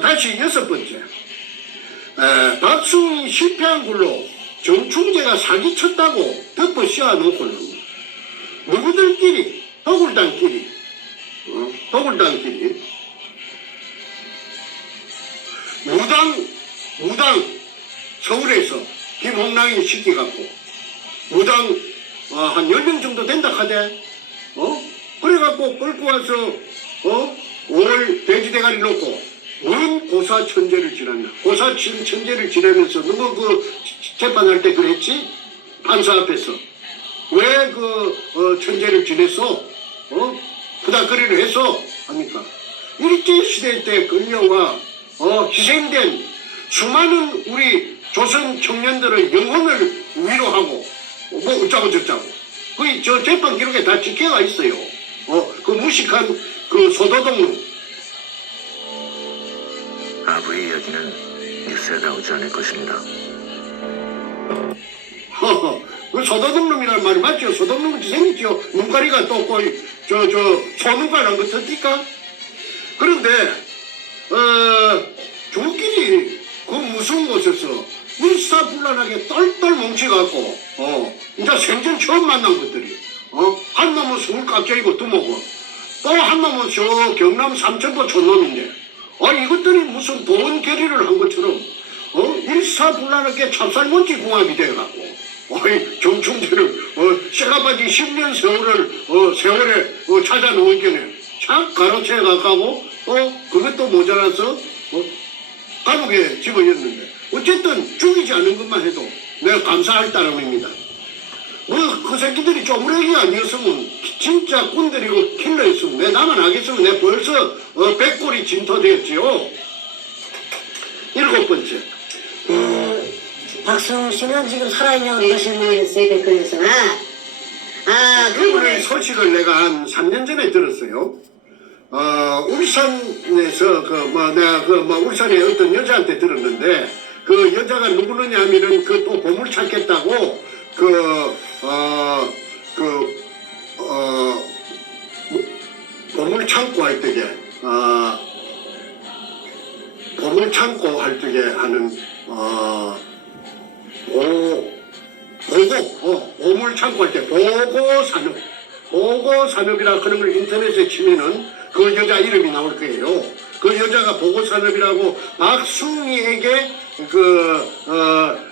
다시 6번째. 박수홍이 실패한 걸로 정충재가 사기쳤다고 덮어 씌워놓고는 누구들끼리 더굴단끼리 무당 서울에서 김홍랑이 시켜갖고 무당 한 10명 정도 된다 하대. 그래갖고 끌고 와서 5월 돼지대가리 놓고 뭔 고사 천재를 지냈나. 고사 천재를 지내면서 누구 그 재판할 때 그랬지? 판사 앞에서 왜 천재를 지냈어? 부닥거리를 했어? 합니까? 일제시대 때 끌려와 희생된 수많은 우리 조선 청년들의 영혼을 위로하고 뭐 어쩌고 저쩌고 저 재판 기록에 다 찍혀가 있어요. 그 무식한 그 소도동문. 아부의 이야기는 뉴스에 나오지 않을 것입니다. 그 소도동놈이라는 말이 맞죠? 소도동놈이 생겼죠. 눈가리가 또 소눈가리란 거 텄니까? 그런데 저끼리 그 무서운 곳에서 일사불란하게 똘똘 뭉쳐갖고 이제 생전 처음 만난 것들이 한 놈은 서울 깍쟁이고 두모고 또 한 놈은 저 경남 삼천포 촌놈인데 이것들이 무슨 돈 결의를 한 것처럼 일사불란하게 찹쌀먼지 궁합이 돼갖고 정충재를 쇠가바지 10년 세월에 찾아 놓은 게네 착 가로채 가까고 그것도 모자라서 감옥에 집어넣는데 어쨌든 죽이지 않은 것만 해도 내가 감사할 따름입니다. 그 새끼들이 쪼무레기 아니었으면 진짜 꾼들이고 킬러였으면 내 나만 하겠으면 내 벌써 100골이 진토되었지요. 7번째. 박수홍 씨는 지금 살아있냐고 이것을 모르겠어요. 댓글에서. 그분의 소식을 내가 한 3년 전에 들었어요. 울산에서 내가 울산에 어떤 여자한테 들었는데 그 여자가 누구느냐 하면은 그 또 보물 찾겠다고 보물 창고 할 적에 보물 창고 할 적에 하는 보물 창고 할 때 보고산업이라 그런 걸 인터넷에 치면은 그 여자 이름이 나올 거예요. 그 여자가 보고산업이라고 박수홍이에게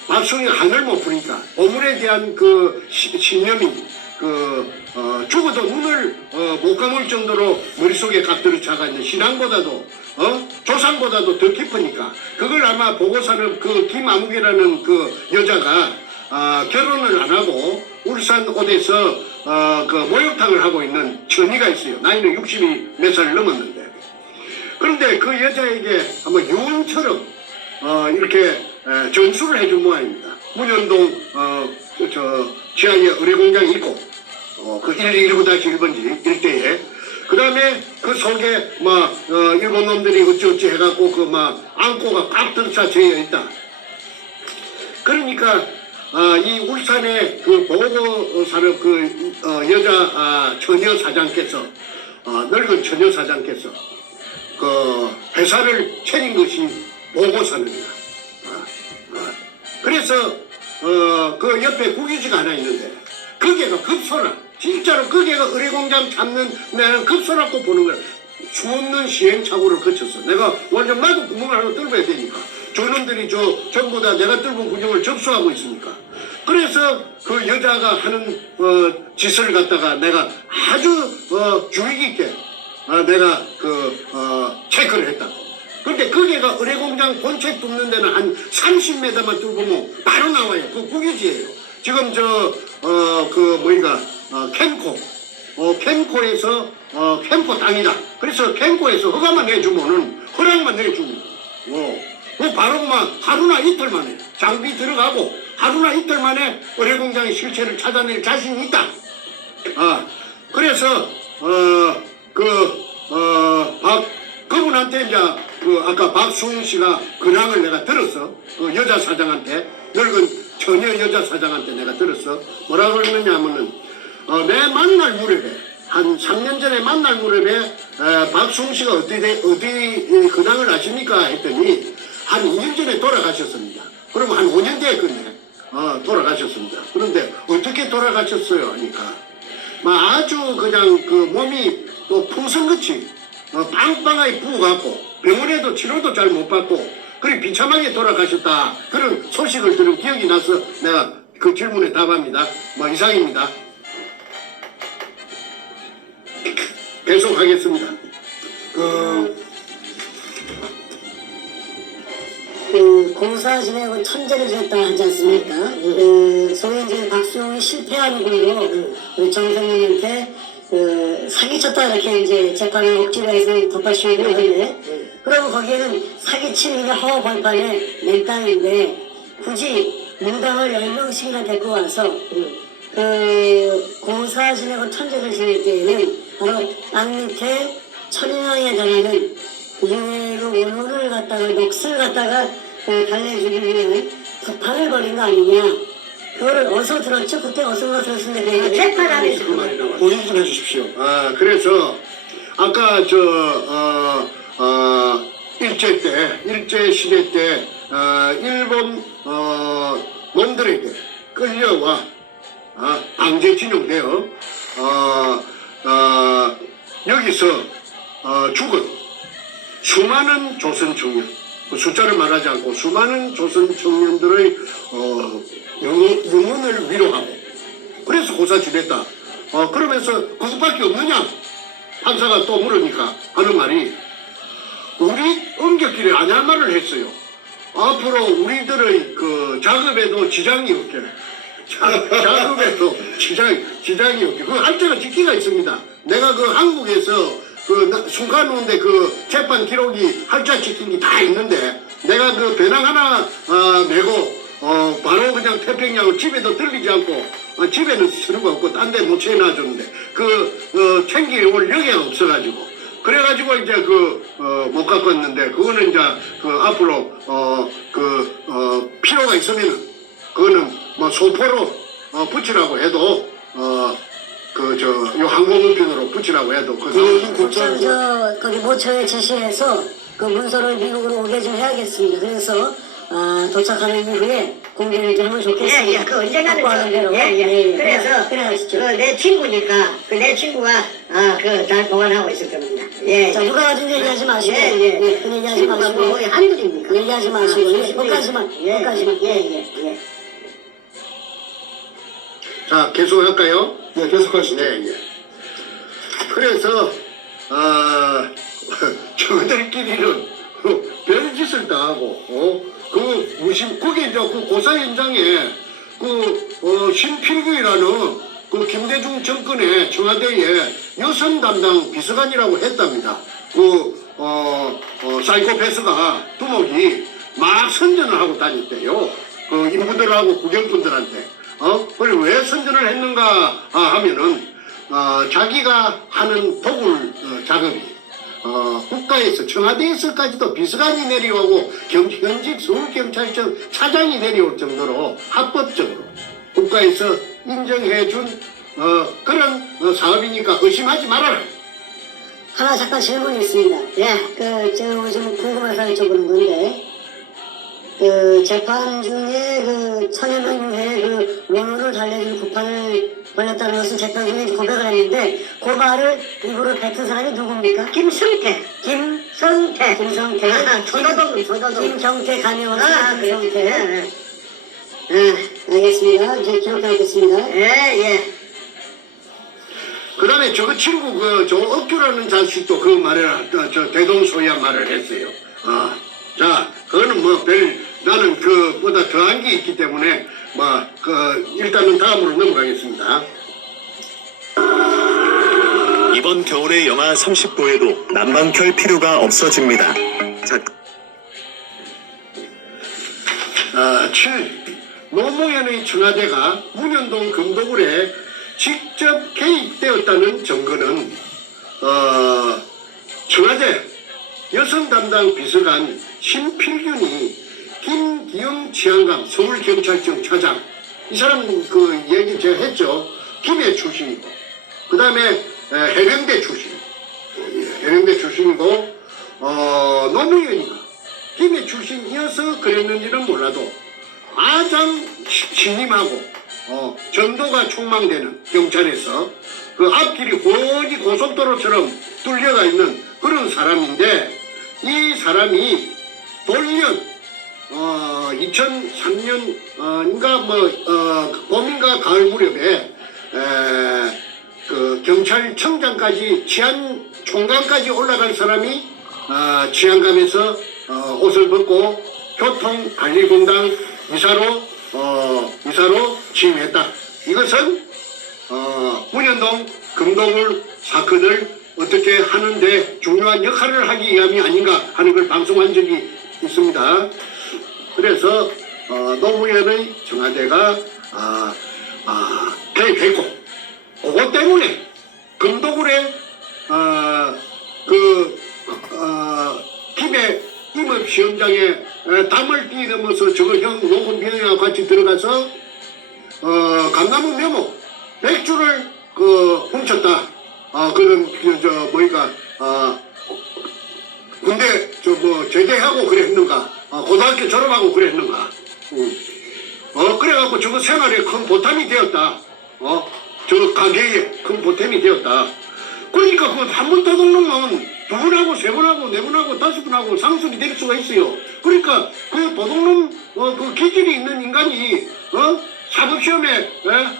박수홍이가 하늘 못 푸니까 보물에 대한 그 신념이 죽어도 눈을 못 감을 정도로 머릿속에 갓들어 차가 있는 신앙보다도 조상보다도 더 깊으니까 그걸 아마 보고산업 김아무개라는 그 여자가 결혼을 안 하고 울산 옷에서 목욕탕을 하고 있는 처니가 있어요. 나이는 60이 몇 살 넘었는데 그런데 그 여자에게 아마 유언처럼 이렇게 전수를 해준 모양입니다. 문현동 지하에 의뢰공장이 있고 그 1219-1번지 일대에 그 다음에 그 속에 일본 놈들이 어찌어찌 해갖고 안고가 꽉 들어차져 있다. 그러니까 이 울산의 그 보고산업 여자 처녀 사장께서 늙은 처녀 사장께서 그 회사를 차린 것이 보고산업이다. 그래서 그 옆에 국유지가 하나 있는데 거기가 급소나 진짜로 거기가 의뢰공장 잡는 내는 급소라고 보는 거야. 수없는 시행착오를 거쳤어. 내가 완전 나도 구멍을 하나 뚫어야 되니까 저놈들이 전부 다 내가 뚫은 구멍을 접수하고 있으니까. 그래서 그 여자가 하는 짓을 갖다가 내가 아주 주의 깊게 내가 체크를 했다. 근데 거기가 의뢰공장 본체 뚫는 데는 한 30m만 뚫으면 바로 나와요. 그 국유지예요. 지금 캠코에서 캠코 땅이다. 그래서 캠코에서 허가만 내주면은 허락만 내주면 바로 하루나 이틀 만에 장비 들어가고 하루나 이틀 만에 의뢰공장의 실체를 찾아낼 자신이 있다. 그래서 그분한테 이제 아까 박수홍 씨가 근황을 내가 들었어. 그 여자 사장한테 늙은 처녀 여자 사장한테 내가 들었어. 뭐라 그러느냐 하면은 내 만날 무렵에 한 3년 전에 만날 무렵에 박수홍 씨가 어디 근황을 아십니까? 했더니 한 2년 전에 돌아가셨습니다. 그러면 한 5년 뒤에 끝내 돌아가셨습니다. 그런데 어떻게 돌아가셨어요? 하니까 아주 그냥 그 몸이 또 풍선같이 빵빵하게 부어갖고 병원에도 치료도 잘 못 받고 그리고 비참하게 돌아가셨다. 그런 소식을 들은 기억이 나서 내가 그 질문에 답합니다. 이상입니다. 계속하겠습니다. 공사 지내고 천재를 지냈다 하지 않습니까? 소위 이제 박수홍이 실패한 걸로 우리 정선생한테 사기쳤다 이렇게 이제 재판을 억지로 해서 덮어씌우고 하는데 그러고 거기에는 사기친 게 허벌판에 낸 땅인데 굳이 무당을 10명씩이나 데리고 와서 공사 지내고 천재를 지낼 때에는 바로 땅 밑에 천인왕에 달하는 그중에 그 원혼을 갖다가 넋을 갖다가 달래주기 위해 구판을 벌인 거 아니냐. 그거를 어디서 들었죠? 그때 어디서 들었는데 재판하면서 그 말이 나왔어요. 고인 좀 해주십시오. 그래서 아까 일제 시대 때 일본 놈들에게 끌려와 강제 진용되어 여기서 죽은 수많은 조선 청년, 숫자를 말하지 않고 수많은 조선 청년들의 영혼을 위로하고 그래서 고사 지냈다. 그러면서 그것밖에 없느냐? 판사가 또 물으니까 하는 말이 우리 엄격히 아냐 말을 했어요. 앞으로 우리들의 그 작업에도 지장이 없게 작업에도 지장이 없게 그 한자가 짓기가 있습니다. 내가 그 한국에서 순간운데 그 재판 기록이 할자 찍힌 게 다 있는데 내가 그 배낭 하나 메고 바로 그냥 태평양을 집에도 들리지 않고 집에는 쓰는 거 없고 딴 데 못 채워놔줬는데 챙겨올 여기가 없어가지고 그래가지고 이제 못 갖고 왔는데 그거는 이제 앞으로 필요가 있으면은 그거는 소포로 붙이라고 해도 요 항공우편으로 붙이라고 해도 거기 모처에 제시해서 그 문서를 미국으로 오게 좀 해야겠습니다. 그래서 도착하는 이후에 공개를 좀 하면 좋겠습니다. 그 언젠가는 하는 대로. 그래서 그래 하시죠. 내 친구니까 내 친구가 잘 보관하고 있을 겁니다. 자, 누가 가진 얘기하지 마시고. 그 얘기하지 마시고. 뭐 한둘입니까? 얘기하지 마시고. 거기까지만. 자, 계속할까요? 네, 계속하시죠. 네. 그래서 저들끼리는 별짓을 다 하고 그게 이제 그 고사 현장에 신필규이라는 그 김대중 정권의 청와대에 여성 담당 비서관이라고 했답니다. 사이코패스가 두목이 막 선전을 하고 다녔대요. 인부들하고 국영분들한테. 그리고 왜 선전을 했는가 하면은 자기가 하는 도굴 작업이 국가에서 청와대에서까지도 비서관이 내려오고 현직 서울경찰청 차장이 내려올 정도로 합법적으로 국가에서 인정해준 그런 사업이니까 의심하지 말아라. 하나 잠깐 질문이 있습니다. 제가 좀 궁금해서 여쭤보는 건데, 재판 중에 천연한 유해 원혼을 달래준 구판을 벌렸다는 것은 재판 중에 고백을 했는데, 그 말을 입으로 뱉은 사람이 누굽니까? 김성태. 조도동. 김경태 가명을 김성태. 알겠습니다. 이제 기록하겠습니다. 그 다음에 저 친구 저 억규라는 자식도 그 말을 대동소이한 말을 했어요. 자, 그거는 나는 그보다 더한 게 있기 때문에 일단은 다음으로 넘어가겠습니다. 이번 겨울에 영하 30도에도 난방 켤 필요가 없어집니다. 7. 노무현의 청와대가 문현동 금도굴에 직접 개입되었다는 증거는 청와대 여성 담당 비서관 신필균이 김기영 치안감 서울경찰청 차장 이 사람 얘기 제가 했죠. 김해 출신이고 그 다음에 해병대 출신. 해병대 출신이고, 노무현이가 김해 출신이어서 그랬는지는 몰라도 가장 신임하고, 전도가 촉망되는 경찰에서 그 앞길이 오지 고속도로처럼 뚫려가 있는 그런 사람인데, 이 사람이 돌년 2003년인가 봄인가 가을 무렵에 그 경찰청장까지 치안총장까지 올라갈 사람이 치안감에서 옷을 벗고 교통관리공단 이사로 취임했다. 이것은 문현동 금동굴 사건을 어떻게 하는데 중요한 역할을 하기 위함이 아닌가 하는 걸 방송한 적이 있습니다. 그래서 노무현의 청와대가 개입했고, 그것 때문에 금동굴에 김해 임업시험장에 담을 뛰면서 저거 녹음 비행하고 같이 들어가서 감나무 메모 100주를 훔쳤다. 군대 제대하고 그랬는가, 고등학교 졸업하고 그랬는가. 그래갖고 저거 생활에 큰 보탬이 되었다. 저 가게에 큰 보탬이 되었다. 그러니까 그 한 번 도둑놈은 두 번하고 세 번하고 네 번하고 다섯 번하고 상습이 될 수가 있어요. 그러니까 그 도둑놈 그 기질이 있는 인간이 사법시험에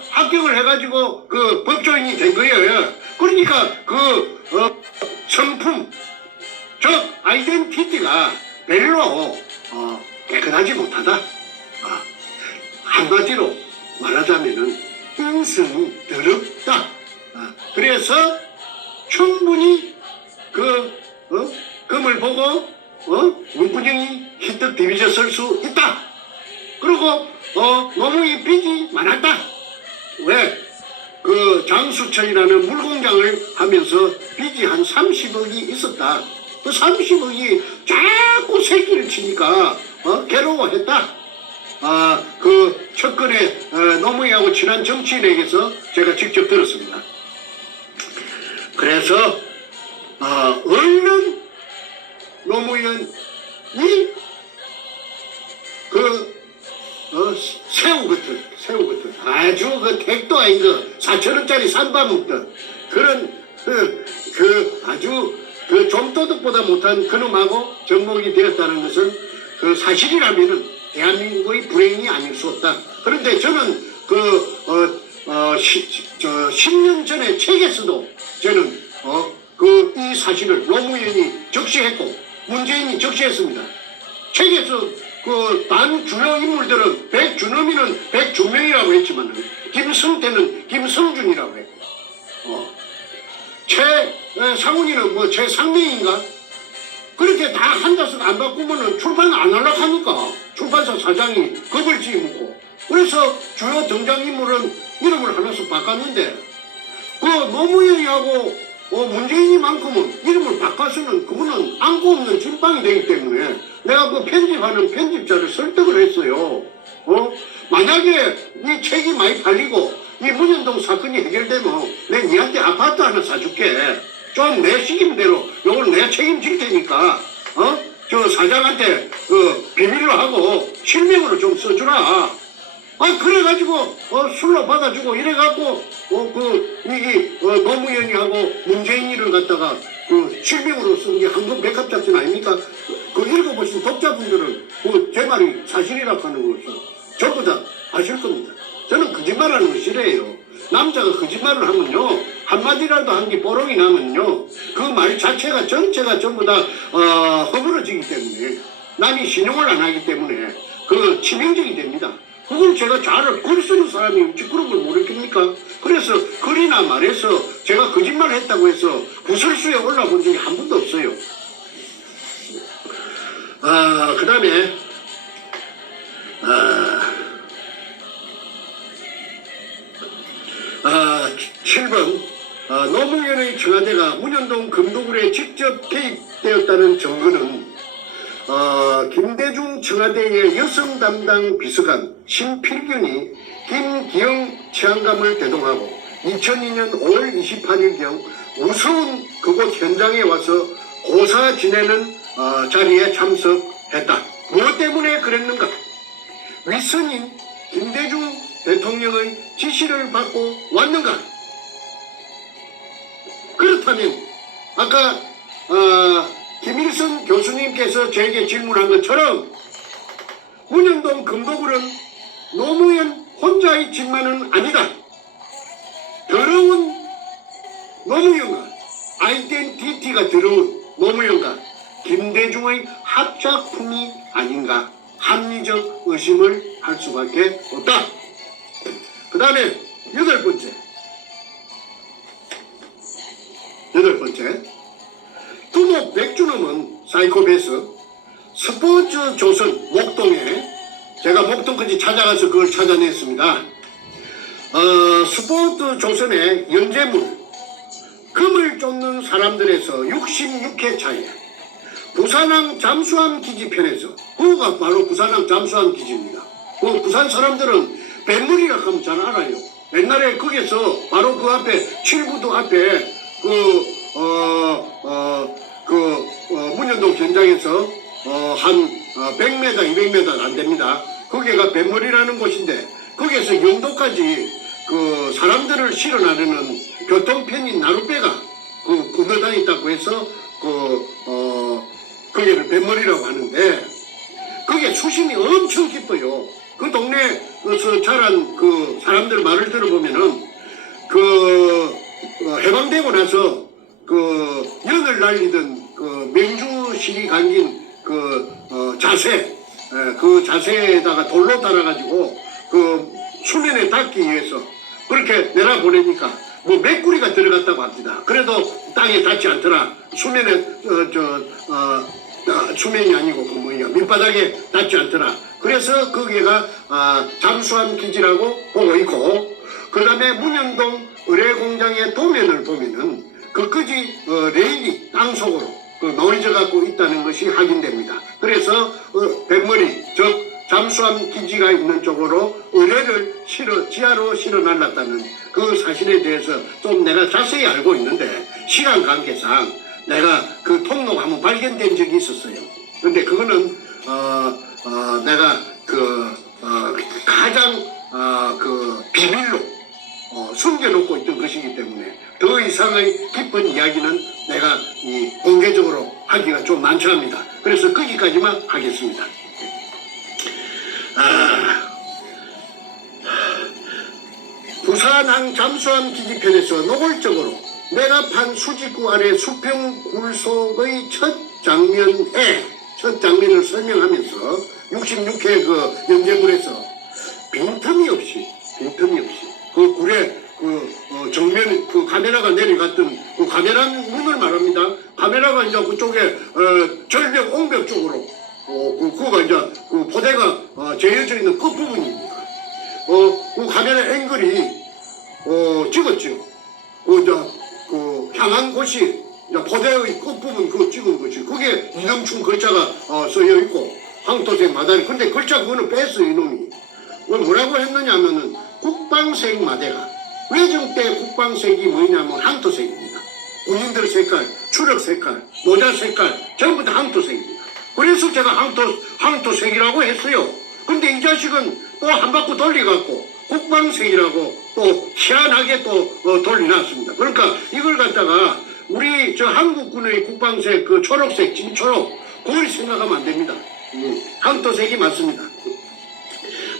합격을 해가지고 그 법조인이 된 거예요. 그러니까 그 성품, 즉 아이덴티티가 별로 깨끗하지 못하다. 한마디로 말하자면은 인성이 더럽다. 그래서 충분히 금을 보고 문구정이 희떡 디비져 설 수 있다. 그리고 너무 빚이 많았다. 왜? 그 장수철이라는 물공장을 하면서 빚이 한 30억이 있었다. 그 30억이 자꾸 새끼를 치니까 괴로워했다. 그 첫근에 노무현하고 친한 정치인에게서 제가 직접 들었습니다. 그래서 얼른 노무현이 새우 같은 아주 그 택도 아닌 거 4,000원짜리 쌈밥 먹던 그런 아주 그 좀도둑보다 못한 그놈하고 접목이 되었다는 것은 그 사실이라면은 대한민국의 불행이 아닐 수 없다. 그런데 저는 10년 전에 책에서도 저는 이 사실을 노무현이 적시했고 문재인이 적시했습니다. 책에서 단 주요 인물들은 백준엄이는 백주명이라고 했지만 김성태는 김성준이라고 했고 최상훈이는 최상명인가 그렇게 다 한자씩 안 바꾸면은 출판 안 하려고 하니까 출판사 사장이 겁을 지으고 그래서 주요 등장인물은 이름을 하나씩 바꿨는데 그 노무현이하고 문재인이만큼은 이름을 바꿔서는 그분은 안고 없는 진빵이 되기 때문에 내가 그 편집하는 편집자를 설득을 했어요. 만약에 이 책이 많이 팔리고 이 문현동 사건이 해결되면 내가 니한테 아파트 하나 사줄게. 좀 내 시김대로 요걸 내가 책임질 테니까 저 사장한테 비밀로 하고 실명으로 좀 써주라. 그래가지고 술로 받아주고 이래갖고 노무현이하고 문재인이를 갖다가 실명으로 쓴 게 한국 백합작전 아닙니까? 읽어보신 독자분들은 제 말이 사실이라고 하는 것을 전부 다 아실 겁니다. 저는 거짓말하는 거 싫어해요. 남자가 거짓말을 하면요 한마디라도 한 게 뽀록이 나면요 그 말 자체가 전체가 전부 다 허물어지기 때문에 남이 신용을 안 하기 때문에 치명적이 됩니다. 그걸 제가 잘 글 쓰는 사람이 그런 걸 모르겠습니까? 그래서 글이나 말해서 제가 거짓말 했다고 해서 구설수에 올라본 적이 한 번도 없어요. 그 다음에 7번 노무현의 청와대가 문현동 금동굴에 직접 개입되었다는 증거는 김대중 청와대의 여성 담당 비서관 신필균이 김기영 치안감을 대동하고 2002년 5월 28일경 무서운 그곳 현장에 와서 고사 지내는 자리에 참석했다. 무엇 때문에 그랬는가? 윗선인 김대중 대통령의 지시를 받고 왔는가? 그렇다면 아까 김일성 교수님께서 제게 질문한 것처럼 문현동 금도굴은 노무현 혼자의 집만은 아니다. 더러운 노무현과 아이덴티티가 더러운 노무현과 김대중의 합작품이 아닌가 합리적 의심을 할 수밖에 없다. 그 다음에 여덟 번째 두목 백주놈은 사이코패스 스포츠 조선 목동에 제가 목동까지 찾아가서 그걸 찾아냈습니다. 스포츠 조선의 연재물 금을 쫓는 사람들에서 66회 차에 부산항 잠수함 기지편에서 그거가 바로 부산항 잠수함 기지입니다. 그 부산 사람들은 뱃물이라 하면 잘 알아요. 옛날에 거기서 바로 그 앞에 칠구도 앞에 문현동 현장에서 한 100m, 200m 안 됩니다. 거기가 뱃물이라는 곳인데 거기에서 영도까지 그 사람들을 실어나르는 교통편인 나룻배가 건너다녔다고 해서 거기를 뱃물이라고 하는데 그게 수심이 엄청 깊어요. 그 동네에서 자란 그 사람들 말을 들어보면은 해방되고 나서 연을 날리던 명주시리 감긴 자세, 그 자세에다가 돌로 달아가지고 수면에 닿기 위해서 그렇게 내려보내니까 메꾸리가 들어갔다고 합니다. 그래도 땅에 닿지 않더라. 수면이 아니고 밑바닥에 닿지 않더라. 그래서 거기가 잠수함 기지라고 보고 있고, 그 다음에 문현동 의뢰공장의 도면을 보면은 끝까지 레일이 땅속으로 놓여져 갖고 있다는 것이 확인됩니다. 그래서 백머리 즉 잠수함 기지가 있는 쪽으로 의뢰를 지하로 실어 날랐다는 그 사실에 대해서 좀 내가 자세히 알고 있는데 시간 관계상 내가 그 통로가 한번 발견된 적이 있었어요. 근데 그거는 내가 가장 비밀로 숨겨놓고 있던 것이기 때문에 더 이상의 깊은 이야기는 내가 공개적으로 하기가 좀 난처합니다. 그래서 거기까지만 하겠습니다. 부산항 잠수함 기지편에서 노골적으로 내가 판 수직구 아래 수평 굴속의 첫 장면을 설명하면서 66회 그 연재물에서 빈틈이 없이 그 굴에 정면 카메라가 내려갔던 그 카메라 문을 말합니다. 카메라가 이제 그쪽에 절벽 옹벽 쪽으로 그거가 이제 그 포대가 재어져 있는 끝부분입니다. 그 카메라 앵글이 찍었죠. 향한 곳이 포대의 끝부분 그거 찍은 것이 그게 이름충 글자가 쓰여 있고 황토색 마다리. 근데 글자 그거는 뺐어요 이놈이. 뭐라고 했느냐 하면은 국방색 마대가 외정 때 국방색이 뭐냐면 황토색입니다. 군인들 색깔, 추력 색깔, 모자 색깔 전부 다 황토색입니다. 그래서 제가 황토색이라고 했어요. 근데 이 자식은 또 한 바퀴 돌려갖고 국방색이라고 또 희한하게 또 돌려놨습니다. 그러니까 이걸 갖다가 우리 한국군의 국방색 그 초록색 진초록 그걸 생각하면 안 됩니다. 황토색이 맞습니다.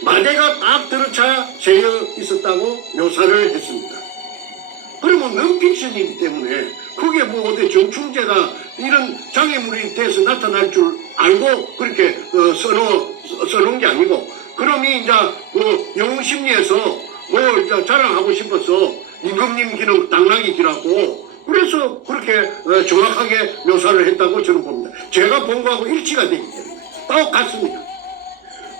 마대가 딱 들어차 재어 있었다고 묘사를 했습니다. 그러면 non-fiction이기 때문에 그게 뭐 어디 정충제가 이런 장애물이 돼서 나타날 줄 알고 그렇게 써놓은 게 아니고, 그럼이 이제 영웅심리에서 뭘 자랑하고 싶어서 임금님 기는 당나귀 기라고 그래서 그렇게 정확하게 묘사를 했다고 저는 봅니다. 제가 본 거하고 일치가 되기 때문에 똑같습니다.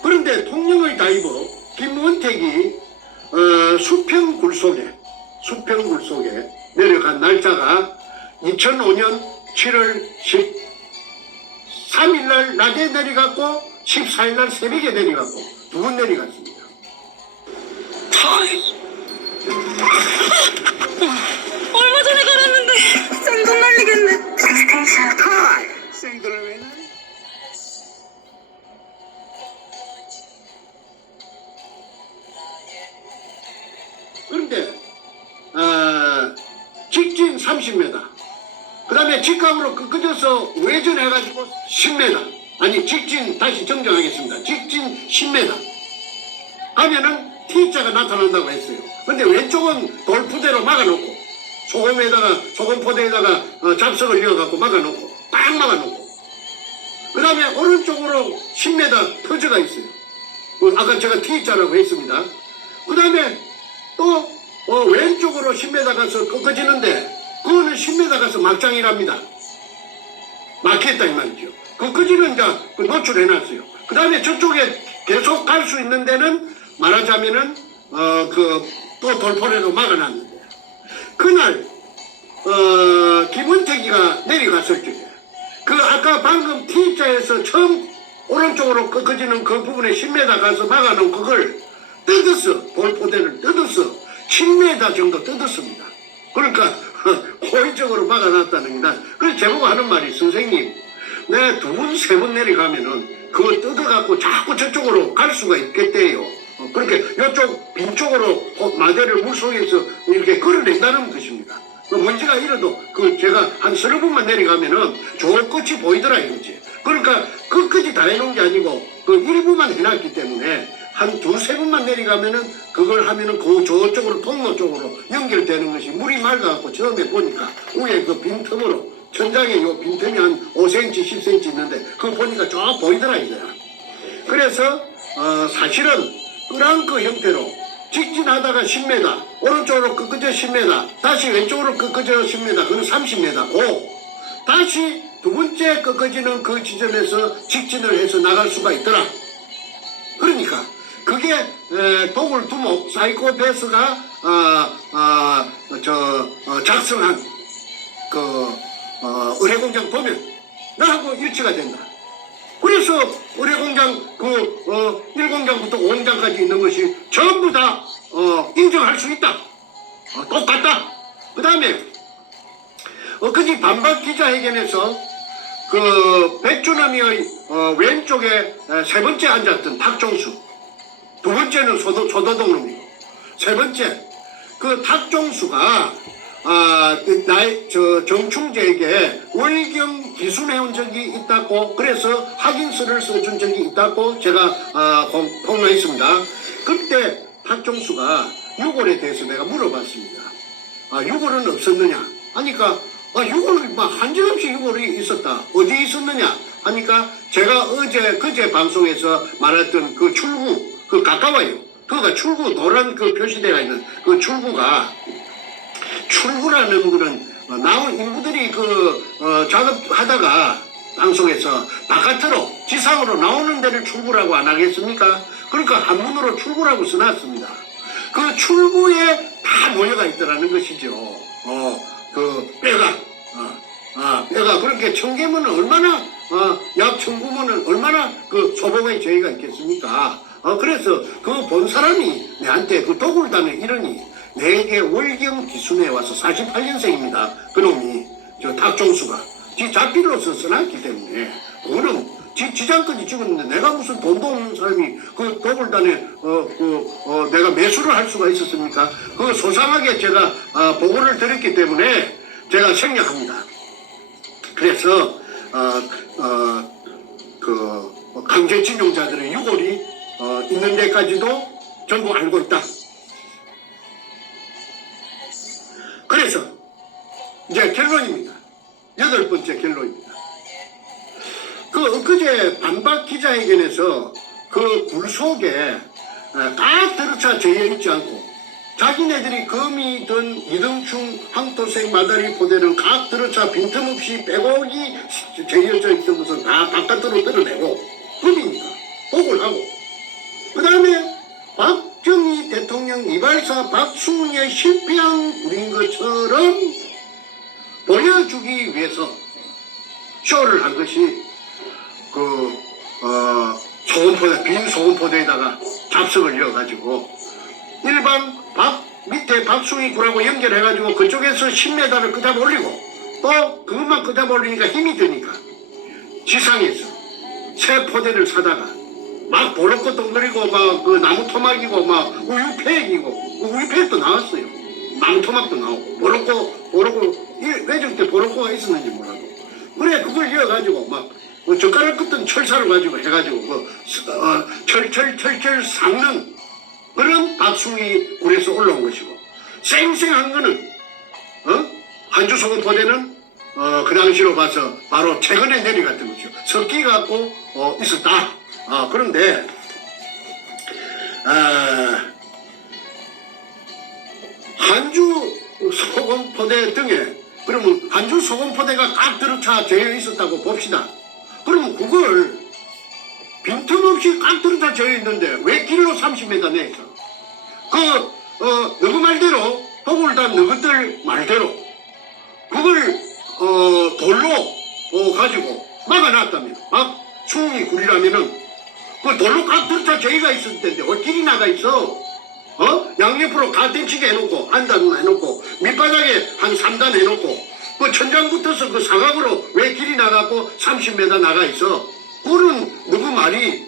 그런데 통영의 다이버 김원택이 수평굴 속에 내려간 날짜가 2005년 7월 13일날 낮에 내려갔고 14일날 새벽에 내려갔고 두 번 내려갔습니다. 얼마 전에 갈았는데 생돈 날리겠네. 학생들을 왜 나? 그런데 직진 30m, 그 다음에 직각으로 꺾어져서 외전해가지고 10m, 아니 직진 다시 정정하겠습니다. 직진 10m 하면은 T자가 나타난다고 했어요. 근데 왼쪽은 돌푸대로 막아놓고 소금포대에다가 잡석을 이어갖고 막아놓고 딱 막아놓고, 그 다음에 오른쪽으로 10m 터져가 있어요. 아까 제가 T자라고 했습니다. 그 다음에 또 왼쪽으로 10m 가서 꺾어지는데 그거는 10m 가서 막장이랍니다. 막혔다 이 말이죠. 꺾어지는 이제 노출해놨어요. 그 다음에 저쪽에 계속 갈 수 있는 데는 말하자면은 또 돌포대로 막아놨는데, 그날 김은택이가 내려갔을 적에 아까 방금 T자에서 처음 오른쪽으로 꺾어지는 그 부분에 10m 가서 막아놓은 그걸 뜯었어. 돌포대를 뜯었어. 10m 정도 뜯었습니다. 그러니까 호의적으로 막아놨다는 게, 그래서 제보고 하는 말이, 선생님, 내가 2번, 3번 내려가면은 그거 뜯어갖고 자꾸 저쪽으로 갈 수가 있겠대요. 그렇게 이쪽 빈쪽으로 마대를 물속에서 이렇게 끌어낸다는 것입니다. 문제가 이래도 제가 한 30번만 내려가면은 저 끝이 보이더라 이거지. 그러니까 끝까지 다 해놓은 게 아니고 일부만 해놨기 때문에 한 2-3번만 내려가면은 그걸 하면은 저쪽으로 통로 쪽으로 연결되는 것이, 물이 맑아갖고 처음에 보니까 위에 빈틈으로 천장에 요 빈틈이 한 5cm, 10cm 있는데 그거 보니까 쫙 보이더라 이거야. 그래서 사실은 끌안그 형태로 직진하다가 10m, 오른쪽으로 꺾어져 10m, 다시 왼쪽으로 꺾어져 10m, 그건 30m고, 다시 2번째 꺾어지는 그 지점에서 직진을 해서 나갈 수가 있더라. 그러니까 그게 도굴두목 사이코패스가 작성한 의뢰공장 보면 나하고 일치가 된다. 그래서 의뢰공장 1공장부터 5공장까지 있는 것이 전부 다 인정할 수 있다. 똑같다. 그 다음에 엊그제 반박 기자회견에서 백준남이의 왼쪽에 3번째 앉았던 탁종수, 2번째는 소도동놈이고, 3번째 탁종수가 정충재에게 월경 기순해온 적이 있다고, 그래서 확인서를 써준 적이 있다고 제가 폭로했습니다. 그때 탁종수가 6월에 대해서 내가 물어봤습니다. 6월은 없었느냐 하니까 6월 한정없이 6월이 있었다. 어디 있었느냐 하니까 제가 그제 방송에서 말했던 출구, 가까워요. 그거가 출구, 노란 표시대가 있는 출구라는 거는 나온 인부들이 작업하다가 방송에서 바깥으로 지상으로 나오는 데를 출구라고 안 하겠습니까? 그러니까 한문으로 출구라고 써놨습니다. 그 출구에 다 모여가 있더라는 것이죠. 뼈가 그렇게 청계문은 얼마나 약청구문은 얼마나 소복의 죄가 있겠습니까? 그래서 본 사람이 내한테 도굴단에 이러니, 내게 월경 기순에 와서 48년생입니다. 그놈이 탁종수가 지 자필로서 써놨기 때문에 그거는 지장까지 찍었는데 내가 무슨 돈도 없는 사람이 도굴단에 내가 매수를 할 수가 있었습니까? 소상하게 제가 보고를 드렸기 때문에 제가 생략합니다. 그래서 강제징용자들의 유골이 있는 데까지도 전부 알고 있다. 그래서 이제 결론입니다. 8번째 결론입니다. 엊그제 반박 기자회견에서 굴 속에 딱 들어차 재여 있지 않고, 자기네들이 거미든 이등충 항토색 마다리 포대는 각 들어차 빈틈없이 빼곡이 재여져 있던 것은 다 바깥으로 드러내고, 금이니까 보고를 하고, 그 다음에 박정희 대통령 이발사 박숭의 실패한 굴인 것처럼 보여주기 위해서 쇼를 한 것이 소금포대, 빈 소금포대에다가 잡석을 이어가지고 일반 밑에 밑에 박숭이 굴하고 연결해가지고 그쪽에서 10m를 끄잡아 올리고 또 그것만 끄잡아 올리니까 힘이 드니까 지상에서 새 포대를 사다가 막 보로코 덩그리고 막 그 나무 토막이고 막 우유팩이고 우유팩도 나왔어요. 나무 토막도 나오고 보로코 외정 때 보로코가 있었는지 몰라도 그래 그걸 이어가지고 막 젓가락 끝은 철사를 가지고 해가지고 철철 삭는 그런 박숭이 굴에서 올라온 것이고 쌩쌩한 거는 한주 소금 포대는 그 당시로 봐서 바로 최근에 내려갔던 거죠. 섞이 갖고 있었다. 그런데 한주 소금 포대 등에 그러면 한주 소금 포대가 꽉 들어차 되어 있었다고 봅시다. 그러면 그걸 빈틈없이 꽉 들어차 되어 있는데 왜 길로 30m 내에서 너그 말대로 허굴단 너희들 말대로 그걸 돌로 가지고 막아놨다면 박숭이 굴이라면은 그 돌로 꽉 들어차 저희가 있을 텐데 왜 길이 나가 있어? 양옆으로 가땡치게 해놓고 한 단 해놓고 밑바닥에 한 3단 해놓고 그 천장 붙어서 그 사각으로 왜 길이 나가고 30m 나가 있어? 그는 누구 말이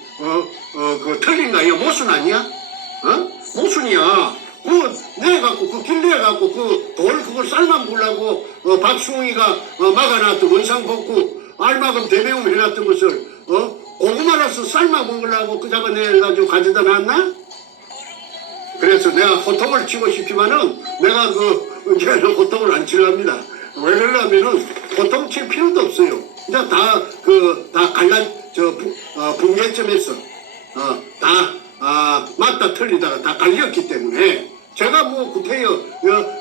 그 틀린가요? 모순 아니야? 모순이야. 내갖고 그 길 내갖고 그 돌 그걸 삶아 먹으려고 박숭이가 막아놨던 원상복구 알마금 대배움 해놨던 것을 고구마라서 삶아 먹으려고 그 잡아내가지고 가져다 놨나? 그래서 내가 호통을 치고 싶지만은 내가 이제는 호통을 안 치려합니다. 왜 그러냐면은 호통 칠 필요도 없어요. 이제 다 분계점에서 다 맞다 틀리다가 다 갈렸기 때문에 제가 뭐 구태여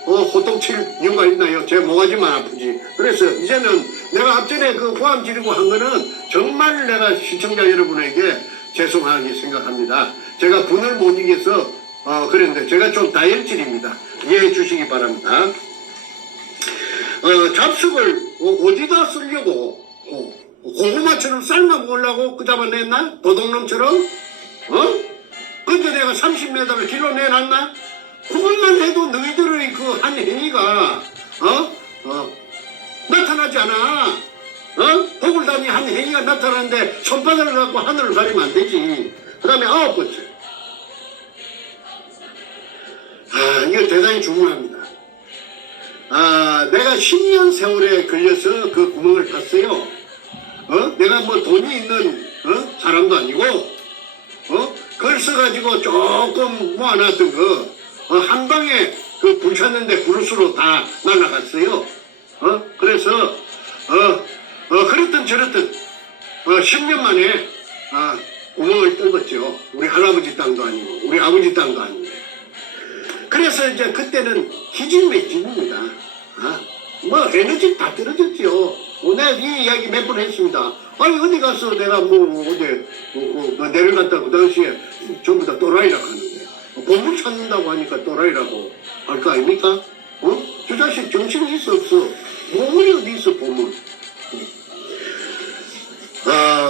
호통 칠 이유가 있나요? 제 모가지만 아프지. 그래서 이제는 내가 앞전에 그 고함 지르고 한 거는 정말 내가 시청자 여러분에게 죄송하게 생각합니다. 제가 분을 못 이겨서 그랬는데 제가 좀 다혈질입니다. 이해해 주시기 바랍니다. 잡식을 어디다 쓰려고 고구마처럼 삶아 먹으려고 그 잡아냈나? 도둑놈처럼? 근데 내가 30m를 길어 내놨나? 그것만 해도 너희들의 그 한 행위가 나타나지 않아. 도굴단이 한 행위가 나타나는데 손바닥을 갖고 하늘을 가리면 안 되지. 그 다음에 9번째. 이거 대단히 중요합니다. 내가 10년 세월에 걸려서 그 구멍을 팠어요. 내가 뭐 돈이 있는 사람도 아니고 그걸 써가지고 조금 모아놨던 거 한 방에 그 불 쳤는데 브루스로 다 날아갔어요. 그래서 그랬든 저랬든 10년 만에 구멍을 뚫었죠. 우리 할아버지 땅도 아니고 우리 아버지 땅도 아니고. 그래서 이제 그때는 기진맥진입니다. 뭐 에너지 다 떨어졌죠. 내가 이 이야기 몇 번 했습니다. 아니 어디 가서 내가 어디 내려갔다 그 당시에 전부 다 또라이라 하는데 보물 찾는다고 하니까 또라이라고 할 거 아닙니까? 저 자식 정신이 있어 없어? 보물이 어디 있어 보물?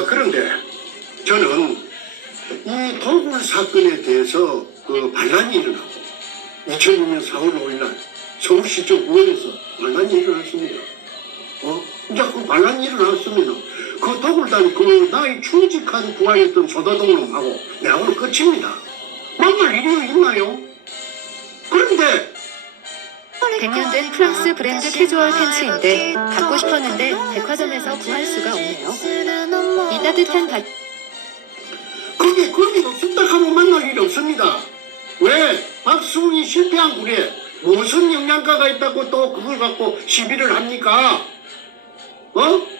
그런데 저는 이 도굴 사건에 대해서 그 반란이 일어나고 2006년 4월 5일날 서울시청 구원에서 반란이 일어났습니다. 이제 그 반란이 일어났으면 그 도굴단이 그 나의 충직한 부하였던 소다동놈하고 내하고는 끝입니다. 만날 일이 있나요? 그런데 100년 된 프랑스 브랜드 캐주얼 팬츠인데 갖고 싶었는데 백화점에서 구할 수가 없네요. 이 따뜻한 그게 그런 일 없었다 하면 만날 일이 없습니다. 왜? 박숭이 실패한 굴에 무슨 영양가가 있다고 또 그걸 갖고 시비를 합니까?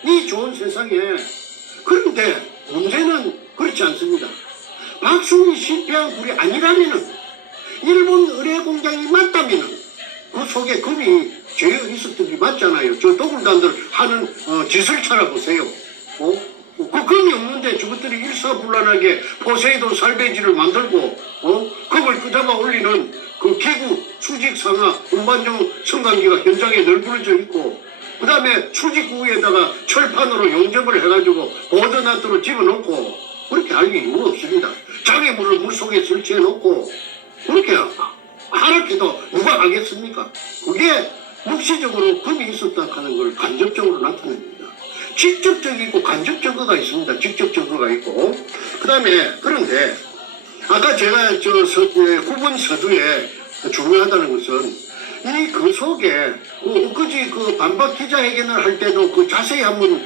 이 좋은 세상에. 그런데 문제는 그렇지 않습니다. 박숭이 실패한 굴이 아니라면은 일본 의뢰 공장이 맞다면은 그 속에 금이 죄어 있었던 게 맞잖아요. 저 도굴단들 하는 짓을 찾아보세요. 그 금이 없는데 저것들이 일사불란하게 포세이돈 살배지를 만들고 그걸 끄잡아 올리는 그 기구 수직상하 운반용 성관기가 현장에 널브러져 있고 그 다음에 수직구에다가 철판으로 용접을 해가지고 보드나트로 집어넣고 그렇게 할 이유가 없습니다. 장애물을 물속에 설치해놓고 그렇게 하락해도 누가 하겠습니까? 그게 묵시적으로 금이 있었다 하는 걸 간접적으로 나타냅니다. 직접적이고 간접 증거가 있습니다. 직접 증거가 있고. 그 다음에, 그런데, 아까 제가 구분 서두에 중요하다는 것은 그 속에 엊그제 그 반박 기자회견을 할 때도 그 자세히 한번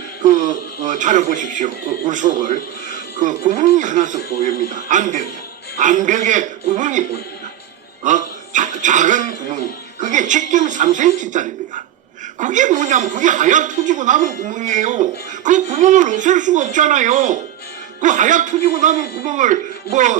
찾아보십시오. 그 굴속을. 그 구멍이 하나씩 보입니다. 암벽에 구멍이 보입니다. 작은 구멍. 그게 직경 3cm짜리입니다. 그게 뭐냐면 그게 하얗 터지고 남은 구멍이에요. 그 구멍을 없앨 수가 없잖아요. 그 하얗 터지고 남은 구멍을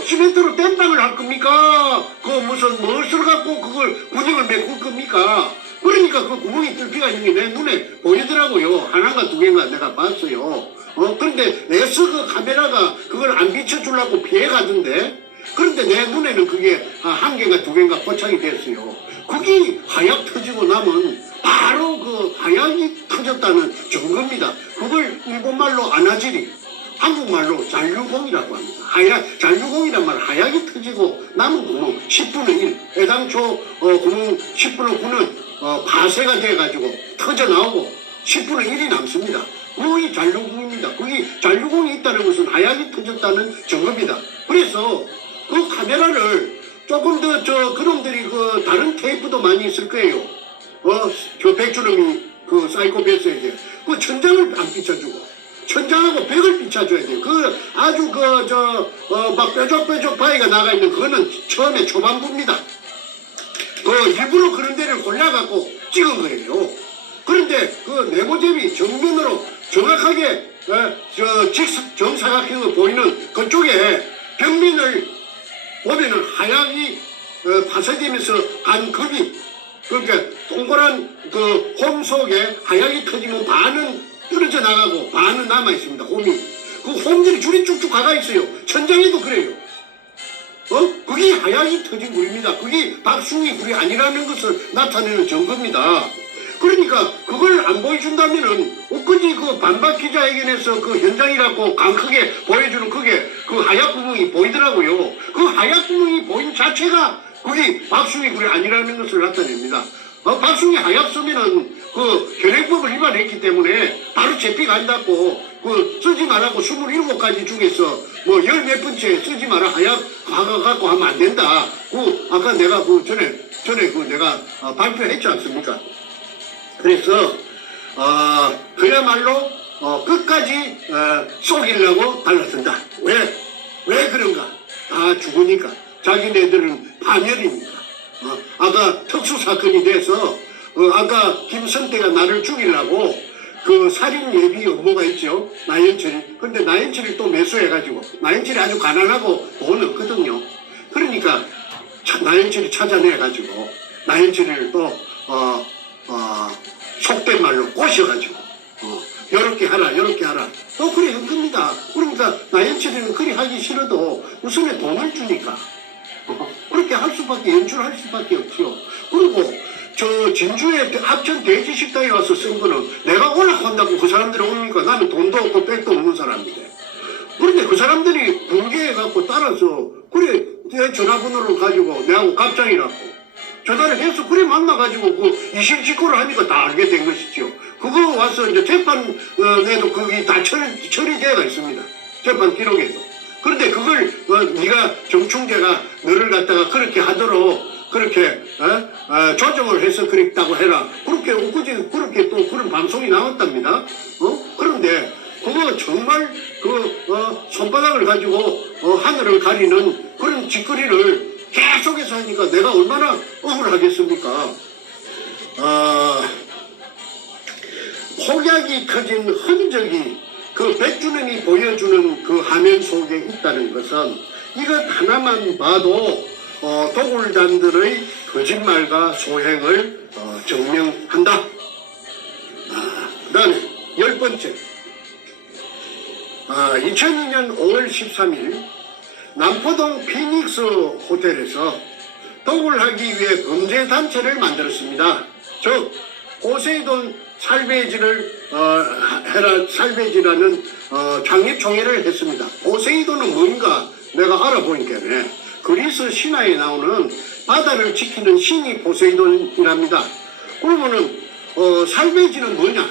시멘트로 땜빵을 할 겁니까? 무슨 무엇을 갖고 그걸 구멍을 메꿀 겁니까? 그러니까 그 구멍이 뚫기가 있는 게 내 눈에 보이더라고요. 하나인가 두 개인가 내가 봤어요. 그런데 그 카메라가 그걸 안 비춰주려고 피해가던데, 그런데 내 눈에는 그게 한 개인가 두 개인가 포착이 됐어요. 그게 하얗 터지고 남은 바로 그 하약이 터졌다는 증거입니다. 그걸 일본말로 아나지리, 한국말로 잔류공이라고 합니다. 잔류공이란 말, 하약이 터지고 남은 구멍 10분의 1, 애당초 구멍 10분의 9는 파쇄가 돼가지고 터져 나오고 10분의 1이 남습니다. 그게 잔류공입니다. 그게 잔류공이 있다는 것은 하약이 터졌다는 증거입니다. 그래서 그 카메라를 조금 더 그놈들이 다른 테이프도 많이 있을 거예요. 백주름이 사이코패스에게 그 천장을 안 비춰주고 천장하고 벽을 비춰줘야 돼요. 아주 막 뾰족뾰족 바위가 나가 있는 그거는 처음에 초반부입니다. 일부러 그런 데를 골라갖고 찍은 거예요. 그런데 네모제비 정면으로 정확하게 정사각형으로 보이는 그쪽에 벽면을 보면은 하약이 파쇄되면서 간 급이, 그러니까 동그란 홈 속에 하약이 터지면 반은 떨어져 나가고 반은 남아 있습니다. 홈이. 그 홈들이 줄이 쭉쭉 가가 있어요. 천장에도 그래요. 그게 하약이 터진 굴입니다. 그게 박숭이 굴이 아니라는 것을 나타내는 증거입니다. 그러니까 그걸 안 보여준다면은 엊그제 반박 기자회견에서 현장이라고 강크게 보여주는 그게 하약 구멍이 보이더라고요. 그 하약 구멍이 보인 자체가 그게 박숭이 굴이 아니라는 것을 나타냅니다. 박숭이 하약 쓰면은 현행법을 위반했기 때문에 바로 재피간다고 쓰지 말라고 27가지 중에서 열 몇 번째 쓰지 마라 하약 갖고 하면 안 된다. 아까 내가 전에 내가 발표했지 않습니까? 그래서 그야말로 끝까지 속이려고 달라든다. 왜 그런가? 다 죽으니까. 자기네들은 파멸이니까. 아까 특수사건이 돼서 아까 김선태가 나를 죽이려고 살인 예비 업무가 있죠. 나연철이. 근데 나연철이 또 매수해가지고 나연철이 아주 가난하고 돈 없거든요. 그러니까 나연철이 찾아내가지고 나연철이를 또 속된 말로 꼬셔가지고 요렇게 하라 또 그래 한 겁니다. 그러니까 나연철이는 그리 하기 싫어도 우선에 돈을 주니까 그렇게 할 수밖에, 연출할 수밖에 없지요. 그리고 진주에 합천 돼지식당에 와서 쓴 거는 내가 올라간다고 그 사람들이 옵니까? 나는 돈도 없고 백도 없는 사람인데. 그런데 그 사람들이 붕괴해갖고 따라서 그래 내 전화번호를 가지고 내하고 갑장이라고 전화를 해서 그래 만나가지고 이실직고를 하니까 다 알게 된 것이죠. 그거 와서 이제 재판에도 거기 다 처리되어 있습니다. 재판 기록에도. 그런데 그걸 네가 정충재가 너를 갖다가 그렇게 하도록 그렇게 조정을 해서 그랬다고 해라. 그렇게 엊그제 그렇게 또 그런 방송이 나왔답니다. 그런데 그거 정말 손바닥을 가지고 하늘을 가리는 그런 짓거리를 계속해서 하니까 내가 얼마나 억울하겠습니까? 폭약이 터진 흔적이 백주님이 보여주는 화면 속에 있다는 것은 이것 하나만 봐도 도굴단들의 거짓말과 소행을 증명한다. 그 다음에 10번째 2002년 5월 13일 남포동 피닉스 호텔에서 도굴하기 위해 범죄단체를 만들었습니다. 즉 포세이돈 살베지라는 창립총회를 했습니다. 포세이돈은 뭔가 내가 알아보니까 그리스 신화에 나오는 바다를 지키는 신이 포세이돈이랍니다. 그러면은 살베이지는 뭐냐?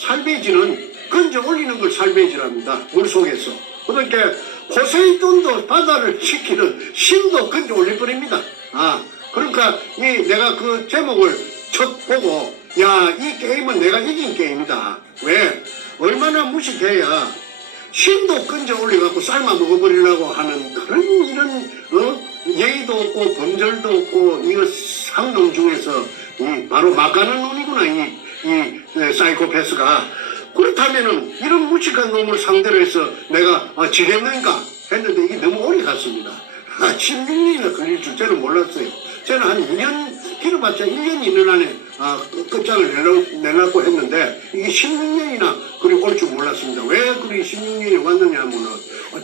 살베이지는 건져 올리는 걸 살베이지랍니다. 물속에서. 그러니까 포세이돈도 바다를 지키는 신도 건져 올릴 뻔입니다. 그러니까 내가 그 제목을 첫 보고 야, 이 게임은 내가 이긴 게임이다. 왜? 얼마나 무식해야 신도 건져 올려갖고 삶아 먹어버리려고 하는 그런 이런 예의도 없고 범절도 없고 이거 상놈 중에서 바로 막가는 놈이구나 이 사이코패스가. 그렇다면은 이런 무식한 놈을 상대로 해서 내가 지겠는가 했는데 이게 너무 오래 갔습니다. 16년이나 걸릴 줄 저는 몰랐어요. 저는 한 2년 길어봤자 1년 이내 안에 끝장을 내려고 했는데 이게 16년이나 그리 올 줄 몰랐습니다. 왜 그리 16년이 왔느냐 하면은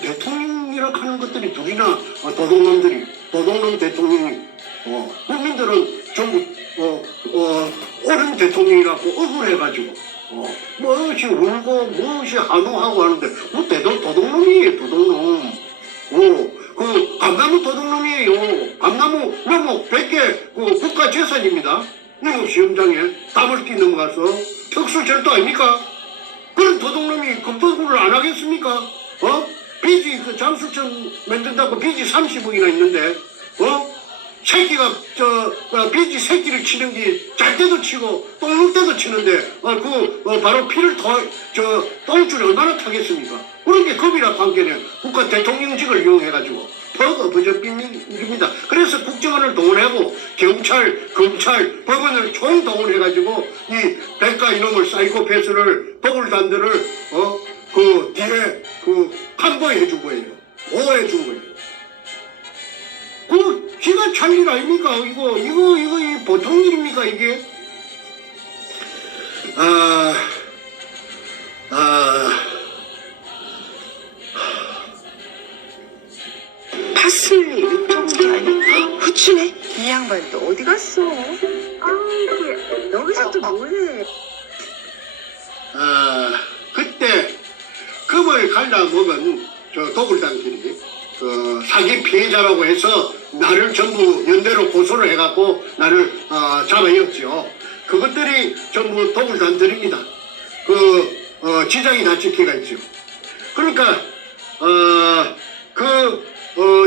대통령이라고 하는 것들이 둘이나 도둑놈 대통령이 국민들은 전부 옳은 대통령이라고 억울해가지고 무엇이 울고 무엇이 한호하고 하는데 도둑놈이에요. 도둑놈. 그 감나무 도둑놈이에요. 감나무 묘목 100개 그 국가 재산입니다. 미국 시험장에 다물기 넘어가서 특수절도 아닙니까? 그런 도둑놈이 금도구를 안 하겠습니까? 빚이 그 장수천 만든다고 빚이 30억이나 있는데 새끼가 빚이 새끼를 치는 게 잘 때도 치고 똥눌 때도 치는데 바로 피를 똥줄이 얼마나 타겠습니까? 그런 게 겁이라 관계는 국가 대통령직을 이용해가지고 버저비입니다. 그래서 국정원을 동원하고 경찰, 검찰, 법원을 총동원해가지고 이 백가 이놈을 사이코패스를 도굴단들을 그 뒤에 판보해준 거예요. 보호해준 거예요. 기가 찰 일 아닙니까? 이거 보통 일입니까, 이게? 파슬리 유통기 아니야? 후추네? 이 양반 또 어디 갔어? 여기서 또 뭐해? 그때 금을 갈라 먹은 도굴단끼리 사기 피해자라고 해서 나를 전부 연대로 고소를 해갖고 나를 잡아였죠. 그것들이 전부 도굴단들입니다. 지장이 다 찍혀가 있죠. 그러니까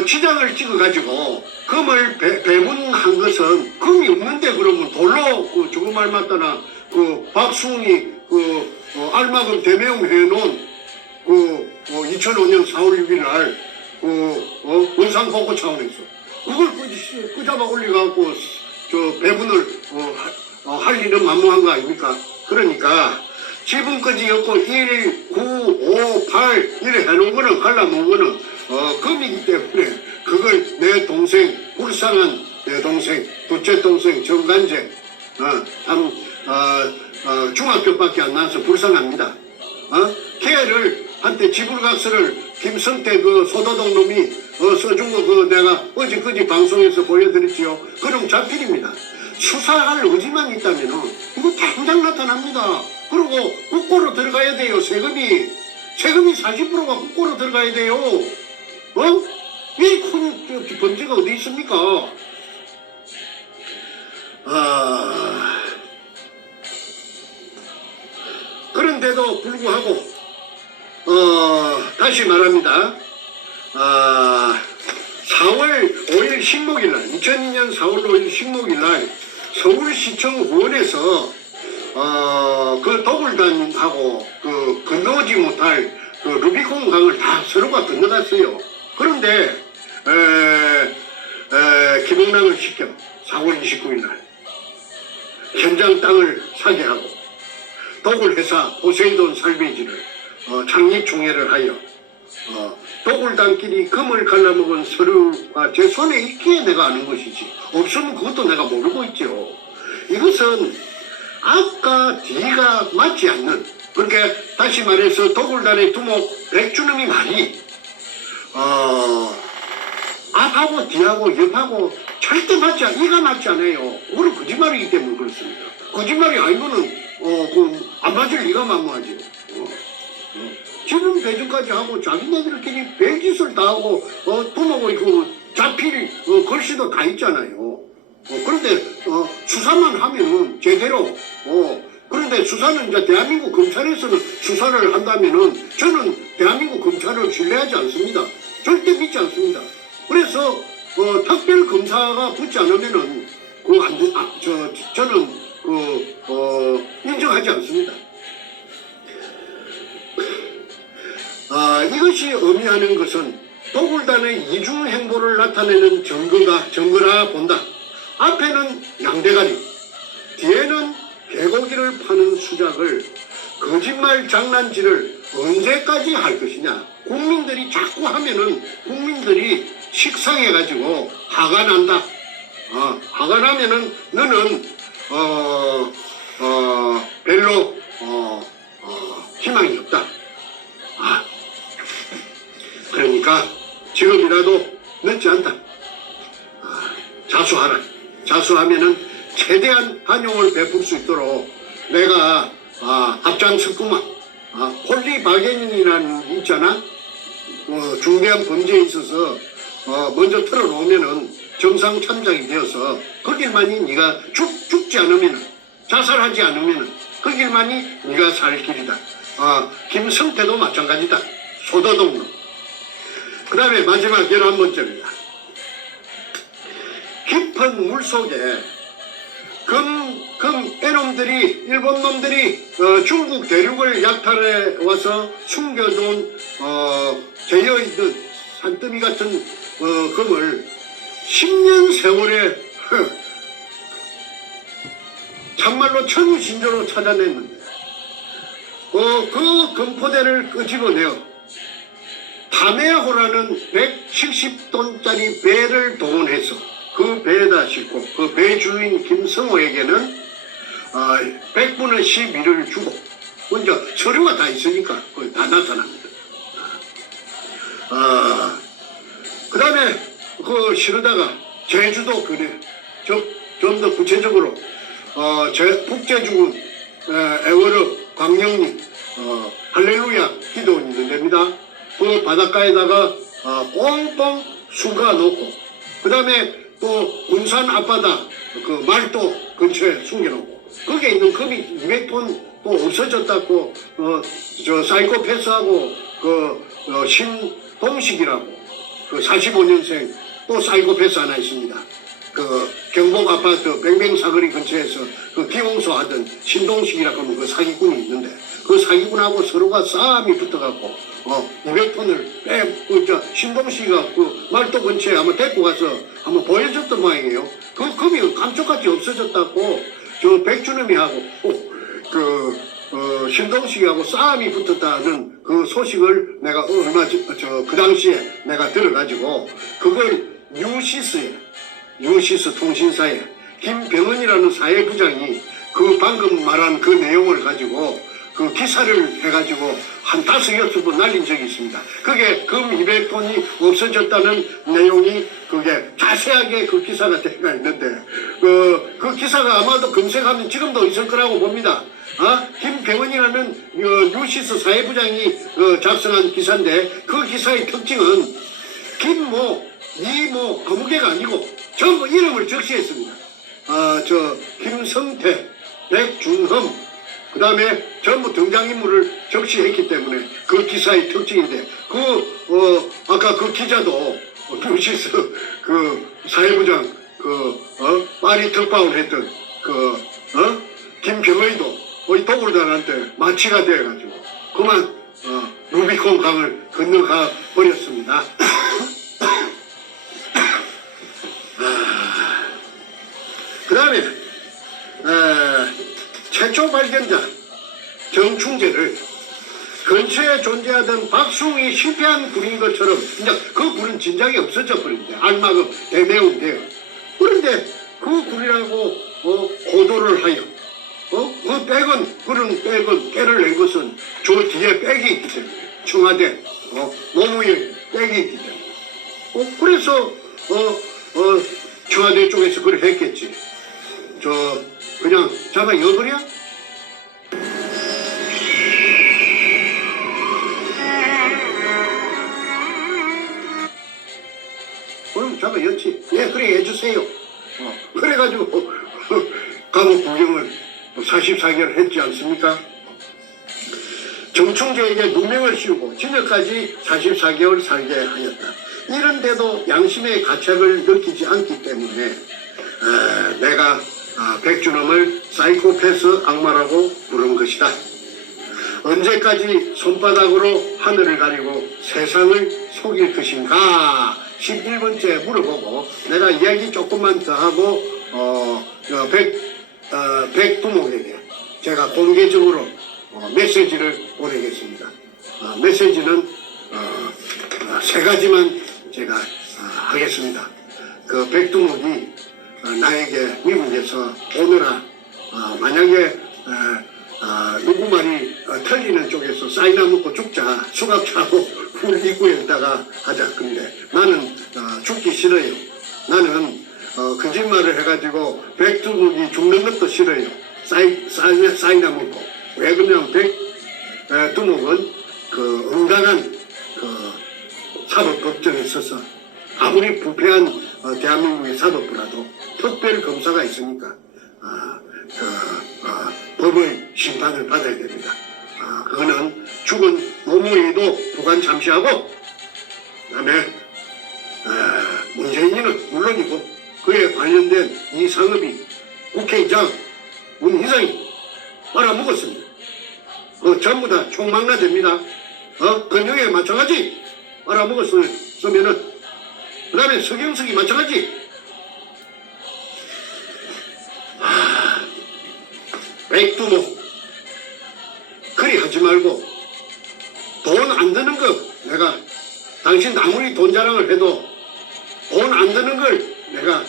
지장을 찍어가지고 금을 배분한 것은 금이 없는데 그러면 돌로 죽음 알맞다나 박수웅이 알마금 대매용 해놓은 2005년 4월 6일 날 원상복구 차원에서 그걸 끄잡아 올려갖고 배분을 할 일은 만무한 거 아닙니까? 그러니까 지금까지 였고 1, 9, 5, 8 이래 해놓은 거는 갈라놓은 거는 금이기 때문에 그걸 내 동생 불쌍한 내 동생 둘째 동생 정간재 중학교밖에 안 나와서 불쌍합니다. 걔를 한때 지불각서를 김성태 소도동 놈이 써준 거 내가 어제그제 방송에서 보여드렸지요. 그럼 자필입니다. 수사할 의지만 있다면은 이거 당장 나타납니다. 그리고 국고로 들어가야 돼요. 세금이 40%가 국고로 들어가야 돼요. 이 큰 범죄가 어디 있습니까? 그런데도 불구하고 다시 말합니다. 4월 5일 식목일날 2002년 4월 5일 식목일날 서울시청 후원에서 그 도굴단하고 건너오지 못할 루비콘 강을 다 서로가 건너갔어요. 그런데 김영란을 시켜 4월 29일 날 현장 땅을 사게 하고 도굴회사 포세이돈 살베이지를 창립총회를 하여 도굴단끼리 금을 갈라먹은 서류가 제 손에 있기에 내가 아는 것이지 없으면 그것도 내가 모르고 있죠. 이것은 앞과 뒤가 맞지 않는, 그러니까 다시 말해서 도굴단의 두목 백주놈이 말이 앞하고 뒤하고 옆하고 절대 이가 맞지 않아요. 그건 거짓말이기 때문에 그렇습니다. 거짓말이 아니고는 안 맞을 리가 만무하죠. 지금 배주까지 하고 자기네들끼리 별짓을 다 하고 부모고 잡힐 글씨도 다 있잖아요. 그런데 수사만 하면은 제대로 그런데 수사는 이제 대한민국 검찰에서는 수사를 한다면은 저는 대한민국 검찰을 신뢰하지 않습니다. 절대 믿지 않습니다. 그래서 특별 검사가 붙지 않으면은 저는 인정하지 않습니다. 이것이 의미하는 것은 도굴단의 이중 행보를 나타내는 증거라 본다. 앞에는 양대가리, 뒤에는 개고기를 파는 수작을 거짓말 장난질을 언제까지 할 것이냐. 국민들이 자꾸 하면은 국민들이 식상해가지고 화가 난다. 화가 나면은 너는 별로 희망이 없다. 그러니까 지금이라도 늦지 않다. 자수하라. 자수하면은 최대한 한용을 베풀 수 있도록 내가 앞장섰구만. 폴리바게닌이라는 있잖아. 중대한 범죄에 있어서 먼저 털어놓으면은 정상 참작이 되어서 그 길만이 네가 죽지 않으면은 자살하지 않으면은 그 길만이 네가 살 길이다. 김성태도 마찬가지다. 소도둑놈. 그 다음에 마지막 11번째입니다. 깊은 물 속에 애놈들이 일본 놈들이 중국 대륙을 약탈해 와서 숨겨둔 재여있는 산더미 같은 금을 10년 세월에 참말로 천우신조로 찾아냈는데 그 금포대를 끄집어내어 타메호라는 170톤짜리 배를 동원해서 그 배에다 싣고 그 배 주인 김성호에게는 100분의 12를 주고 먼저 서류가 다 있으니까 그게 다 나타납니다. 그 다음에 실어다가 제주도 그래 좀 더 구체적으로 북제주군 애월읍 광령리 할렐루야 기도원 있는 데입니다. 그 바닷가에다가 꽁꽁 수가 놓고 그 다음에 또 군산 앞바다 그 말도 근처에 숨겨놓고 거기에 있는 금이 200톤 또 없어졌다고 사이코패스하고 신동식이라고 45년생 또 사이코패스 하나 있습니다. 경복 아파트 뱅뱅 사거리 근처에서 기공소 하던 신동식이라고 하는 그 사기꾼이 있는데 그 사기꾼하고 서로가 싸움이 붙어갖고 200톤을 신동식이가 말도 근처에 한번 데리고 가서 한번 보여줬던 모양이에요. 그 금이 감쪽같이 없어졌다고 백주놈이 하고 신동식이하고 싸움이 붙었다는 그 소식을 내가 그 당시에 내가 들어가지고 그걸 뉴시스 통신사에 김병헌이라는 사회부장이 그 방금 말한 그 내용을 가지고 그 기사를 해가지고 한 5-6번 날린 적이 있습니다. 그게 금 200톤이 없어졌다는 내용이 그게 자세하게 그 기사가 되어 있는데 그 기사가 아마도 검색하면 지금도 있을 거라고 봅니다. 김병헌이라는 뉴시스 사회부장이 작성한 기사인데 그 기사의 특징은 김모, 이모 아무 개가 아니고 전부 이름을 적시했습니다. 김성태, 백준흠 그 다음에 전부 등장인물을 적시했기 때문에 그 기사의 특징인데 아까 그 기자도 뉴시스 사회부장 파리 특파원 했던 김병헌이도 우리 도굴단한테 마취가 돼가지고 그만 루비콘 강을 건너가 버렸습니다. 그 다음에 최초 발견자 정충재를 근처에 존재하던 박숭이 실패한 굴인 것처럼 이제 그 굴은 진작에 없어져 버린대. 알마금 대매운데요. 그런데 그 굴이라고 고도를 하여 그런 깨를 낸 것은 저 뒤에 백이 있기 때문에 청와대 노무현 백이 있기 때문에 그래서 청와대 쪽에서 그걸 했겠지. 그냥 잡아 여버려? 그럼 잡아 였지. 예, 그래 해주세요. 그래가 그래가지고 감옥 구경을 44개월 했지 않습니까? 정충재에게 누명을 씌우고 징역까지 44개월 살게 하였다. 이런데도 양심의 가책을 느끼지 않기 때문에 내가 백준엄을 사이코패스 악마라고 부른 것이다. 언제까지 손바닥으로 하늘을 가리고 세상을 속일 것인가 11번째 물어보고 내가 이야기 조금만 더 하고 백두목에게 제가 공개적으로 메시지를 보내겠습니다. 메시지는 세 가지만 제가 하겠습니다. 그 백두목이 나에게 미국에서 오너라 만약에 누구 말이 틀리는 쪽에서 사이나 먹고 죽자 수갑차고 굴 입구에다가 하자. 근데 나는 죽기 싫어요. 나는 거짓말을 해가지고 백두목이 죽는 것도 싫어요. 사이나 먹고. 왜 그러냐면 백두목은 그 응당한 그 사법법정에 있어서 아무리 부패한 대한민국의 사법부라도 특별검사가 있으니까 법의 심판을 받아야 됩니다. 그거는 죽은 노무현도 부관 잠시하고 그다음에 문재인은 물론이고 그에 관련된 이 상업이 국회의장 문희상이 빨아먹었습니다. 전부 다 총망라됩니다. 건영에 마찬가지 빨아먹었으면은 그 다음에 서경석이 마찬가지. 백두목 그리 하지 말고 돈 안 드는 거 내가 당신 아무리 돈 자랑을 해도 돈 안 드는 걸 내가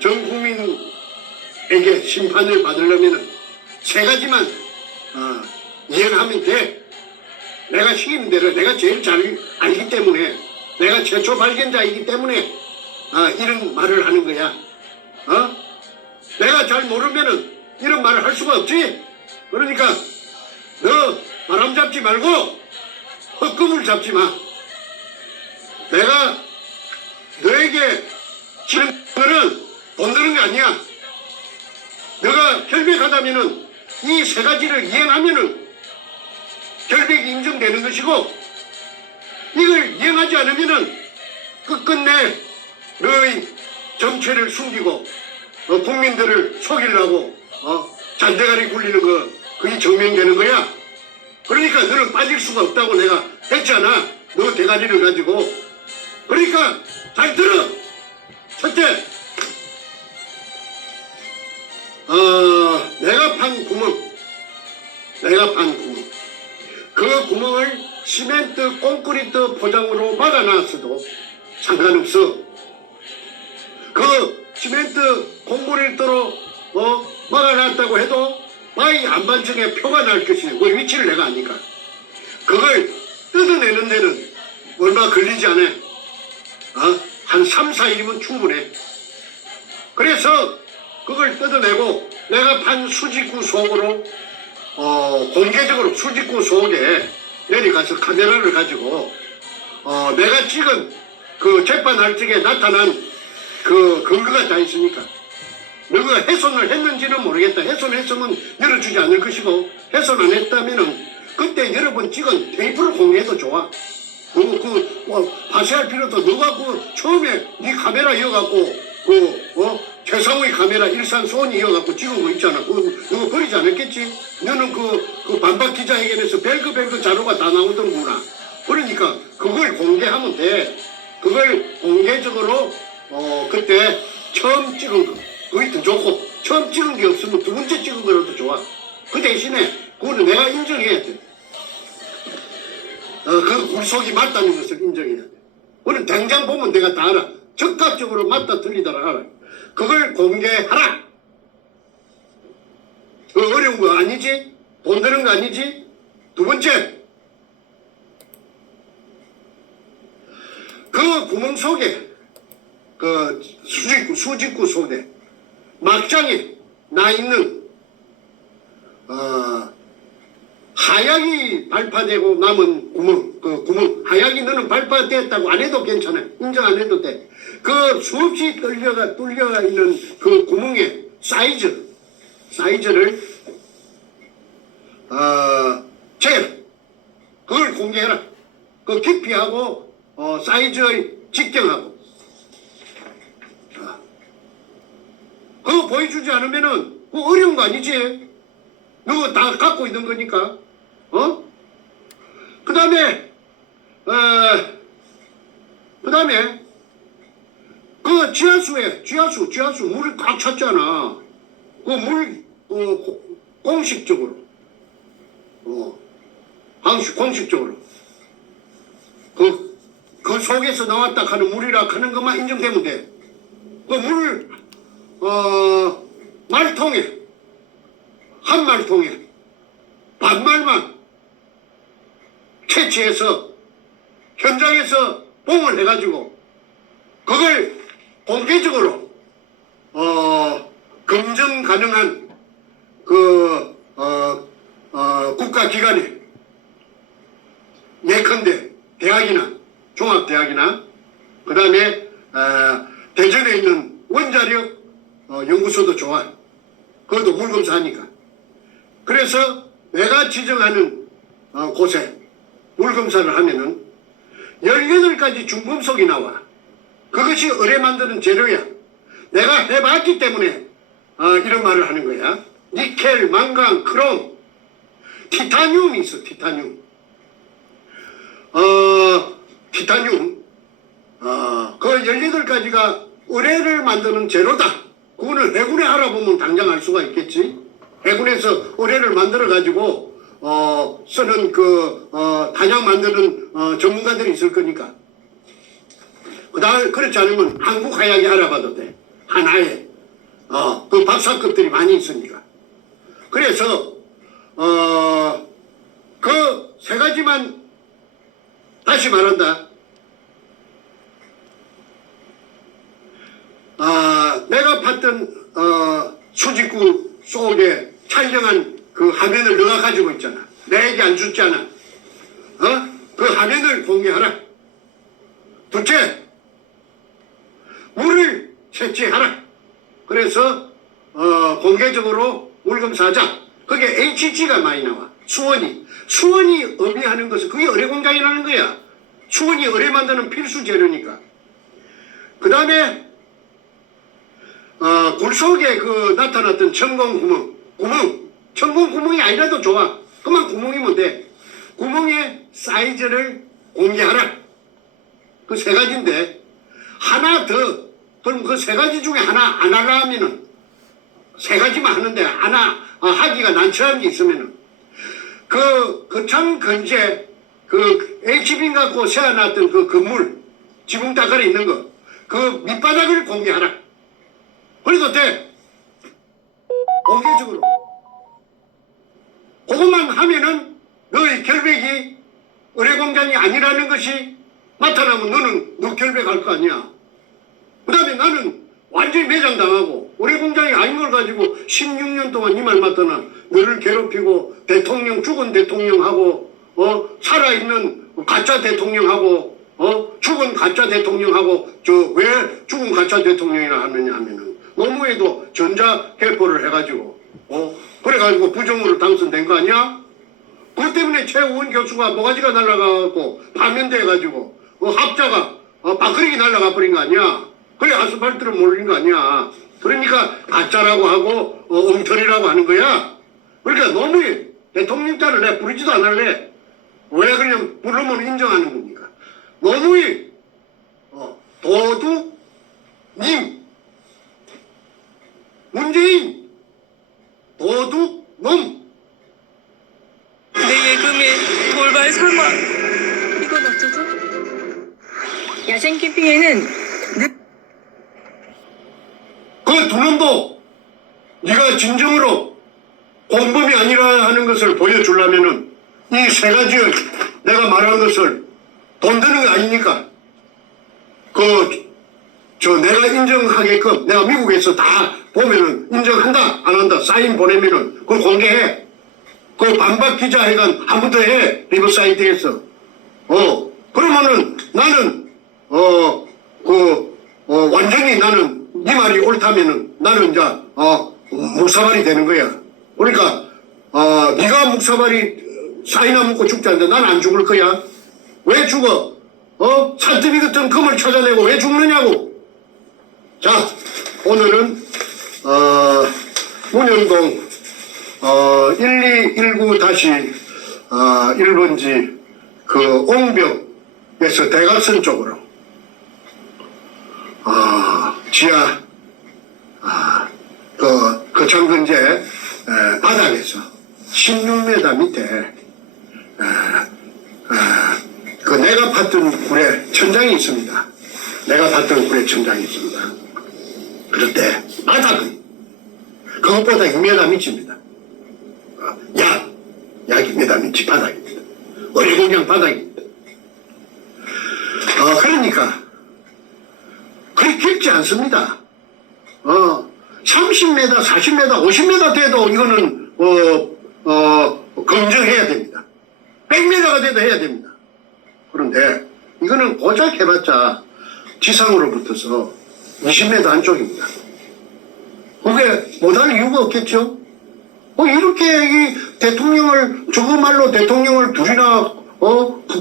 전 국민에게 심판을 받으려면은 세 가지만 이해하면 돼. 내가 시키는 대로 내가 제일 잘 알기 때문에 내가 최초 발견자이기 때문에 이런 말을 하는 거야. 내가 잘 모르면은 이런 말을 할 수가 없지. 그러니까 너 바람 잡지 말고 헛금을 잡지 마. 내가 너에게 지는 거는 돈 드는 게 아니야. 너가 결백하다면은 이 세 가지를 이행하면은 결백이 인정되는 것이고 이걸 이행하지 않으면은 끝끝내 너의 정체를 숨기고 국민들을 속이려고 잔대가리 굴리는 거 그게 증명되는 거야. 그러니까 너는 빠질 수가 없다고 내가 했잖아. 너 대가리를 가지고. 그러니까 잘 들어. 첫째, 내가 판 구멍. 그 구멍을 시멘트 콘크리트 포장으로 막아놨어도 상관없어. 그 시멘트 콘크리트로 막아놨다고 해도 바위 안반층에 표가 날 것이고 그 위치를 내가 아니까 그걸 뜯어내는 데는 얼마 걸리지 않아. 한 3, 4일이면 충분해. 그래서 그걸 뜯어내고 내가 판 수직구 속으로 공개적으로 수직구 속에 내려가서 카메라를 가지고 내가 찍은 그 재판할 적에 나타난 그 근거가 다 있으니까 너가 훼손을 했는지는 모르겠다. 훼손했으면 열어주지 않을 것이고 훼손 안 했다면은 그때 여러 번 찍은 테이프를 공개해도 좋아. 파쇄할 필요도 너가 처음에 네 카메라 이어갖고 최상우의 카메라 일산 소원이 이어갖고 찍은 거 있잖아. 그거 버리지 않았겠지? 너는 그 반박 기자회견에서 벨그 자료가 다 나오던구나. 그러니까 그걸 공개하면 돼. 그걸 공개적으로 그때 처음 찍은 거 그게 더 좋고 처음 찍은 게 없으면 두 번째 찍은 거라도 좋아. 그 대신에 그거는 내가 인정해야 돼. 그 굴속이 맞다는 것을 인정해야 돼. 그건 당장 보면 내가 다 알아. 적극적으로 맞다 틀리다라 알아. 그걸 공개하라. 그 어려운 거 아니지? 돈 드는 거 아니지? 두 번째, 그 구멍 속에 그 수직구 속에 막장에 나 있는 하약이 발파되고 남은 구멍, 하약이 너는 발파됐다고 안 해도 괜찮아. 인정 안 해도 돼. 그 수없이 뚫려가 있는 그 구멍의 사이즈를, 재라. 그걸 공개해라. 그 깊이하고, 사이즈의 직경하고. 그거 보여주지 않으면은, 그거 어려운 거 아니지? 너가 다 갖고 있는 거니까. 그 다음에, 그 지하수 물이 꽉 찼잖아. 그 물, 공식적으로. 공식적으로. 그 속에서 나왔다 하는 물이라 하는 것만 인정되면 돼. 그 물, 한 말통에, 반말만 채취해서, 현장에서 봉을 해가지고, 그걸 공개적으로, 검증 가능한, 국가기관에, 예컨대, 대학이나, 종합대학이나, 그 다음에, 대전에 있는 원자력, 연구소도 좋아. 그것도 물검사하니까. 그래서 내가 지정하는, 곳에 물검사를 하면은, 18가지 중금속이 나와. 그것이 의뢰 만드는 재료야. 내가 해봤기 때문에 이런 말을 하는 거야. 니켈, 망강, 크롬, 티타늄이 있어. 티타늄. 그 18가지가 의뢰를 만드는 재료다. 그거는 해군에 알아보면 당장 알 수가 있겠지. 해군에서 의뢰를 만들어가지고 쓰는 단약 만드는 전문가들이 있을 거니까. 그다음 그렇지 않으면 한국 하약이 알아봐도 돼. 하나에 그 박사급들이 많이 있으니까. 그래서 그 세 가지만 다시 말한다. 내가 봤던 수직구 속에 촬영한 그 화면을 너가 가지고 있잖아. 내 얘기 안 줬잖아. 그 화면을 공개하라. 둘째, 물을 채취하라. 그래서 공개적으로 물검사하자. 그게 HG가 많이 나와. 수원이 의미하는 것은 그게 의뢰공장이라는 거야. 수원이 의뢰 만드는 필수 재료니까. 그 다음에 굴 속에 나타났던 천공 구멍이 아니라도 좋아. 그만 구멍이면 돼. 구멍의 사이즈를 공개하라. 그 세 가지인데 하나 더. 그럼 그 세 가지 중에 하나 안 하려 하면은 세 가지만 하는데 하나 하기가 난처한 게 있으면은 거창 근처에 HB 갖고 세워놨던 그 건물 지붕 따까리 있는 거 그 밑바닥을 공개하라. 그래도 돼. 공개적으로. 그것만 하면은 너의 결백이 의뢰공장이 아니라는 것이 나타나면 너는 너 결백할 거 아니야. 그 다음에 나는 완전히 매장당하고 의뢰공장이 아닌 걸 가지고 16년 동안 이 말 맞더나 너를 괴롭히고 죽은 대통령하고 살아있는 가짜 대통령하고 죽은 가짜 대통령하고 왜 죽은 가짜 대통령이라 하느냐 하면은 노무에도 전자회포를 해가지고 그래가지고 부정으로 당선된 거 아니야? 그것 때문에 최우원 교수가 모가지가 날아가고 파면돼가지고 합자가 밥그릇이 날아가 버린 거 아니야? 그래 아스팔트를 몰린 거 아니야? 그러니까 가짜라고 하고 엉터리라고 하는 거야. 그러니까 노무현 대통령자를 내가 부르지도 않을래. 왜 그냥 부르면 인정하는 겁니까? 노무현 도둑님, 문재인 도둑놈. 내 예금에 돌발 사망. 이건 어쩌죠? 야생 캠핑에는 그 두 놈도 네가 진정으로 공범이 아니라 하는 것을 보여주려면은 이 세 가지 내가 말한 것을 돈 드는 거 아니니까 내가 인정하게끔 내가 미국에서 다 보면은 인정한다 안 한다 사인 보내면은 그걸 공개해. 그 반박 기자회견 한 번 더 해. 리버사이드에서. 그러면은 나는, 완전히 나는 네 말이 옳다면은 나는 이제, 묵사발이 되는 거야. 그러니까, 네가 묵사발이 사이나 먹고 죽지 않는데 난 안 죽을 거야. 왜 죽어? 산더미 같은 금을 찾아내고 왜 죽느냐고. 자, 오늘은, 문현동, 1219-1번지 그 옹벽에서 대각선 쪽으로, 지하, 그 창근제 바닥에서 16m 밑에, 그 내가 팠던 굴에 천장이 있습니다. 내가 팠던 굴에 천장이 있습니다. 그런데 바닥은 그것보다 2m 밑입니다. 약 2m 밑이 바닥입니다. 월공양 바닥입니다. 그러니까 그리 깊지 않습니다. 30m, 40m, 50m 돼도 이거는 검증해야 됩니다. 100m가 돼도 해야 됩니다. 그런데 이거는 고작 해봤자 지상으로부터서 20m 안쪽입니다. 그게 못할 이유가 없겠죠? 이렇게 이 대통령을, 저거말로 대통령을 둘이나,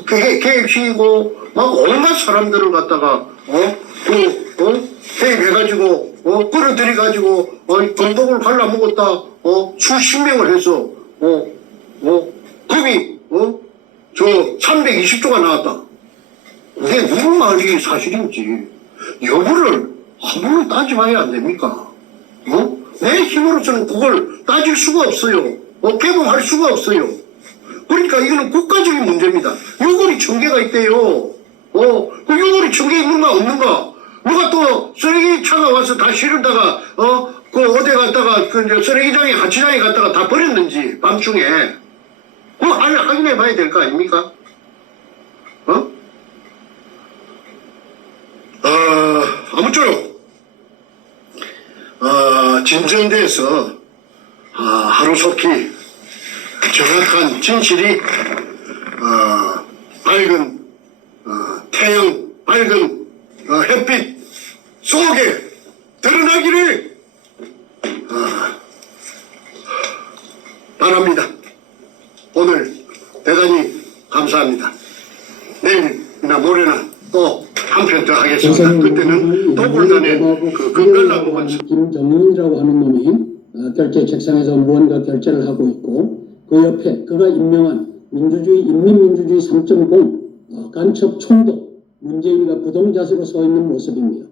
계획시키고, 막 온갖 사람들을 갖다가, 개입해가지고, 끌어들여가지고, 건복을 갈라먹었다, 수십 명을 해서, 금이, 저 320조가 나왔다. 그게 누구 말이 사실인지, 여부를 한 번은 따져봐야 안 됩니까? 내 힘으로서는 그걸 따질 수가 없어요. 개봉할 수가 없어요. 그러니까 이거는 국가적인 문제입니다. 요구리 1000개가 있대요. 그 요구리 1000개 있는가 없는가? 누가 또 쓰레기차가 와서 다 실으다가, 어디 갔다가, 쓰레기장에, 하치장에 갔다가 다 버렸는지, 밤중에. 그거 확인해 봐야 될 거 아닙니까? 아무쪼록, 진전돼서, 하루속히 정확한 진실이, 밝은, 태양, 밝은, 햇빛 속에 드러나기를, 바랍니다. 오늘 대단히 감사합니다. 내일이나 모레나 또 한 편 더 하겠습니다. 그때는 더불단의 그 건강나무원 김정윤이라고 하는 놈이 결제 책상에서 무언가 결제를 하고 있고 그 옆에 그가 임명한 민주주의 인민민주주의 3.0 간첩 총독 문재인이가 부동자세로 서 있는 모습입니다.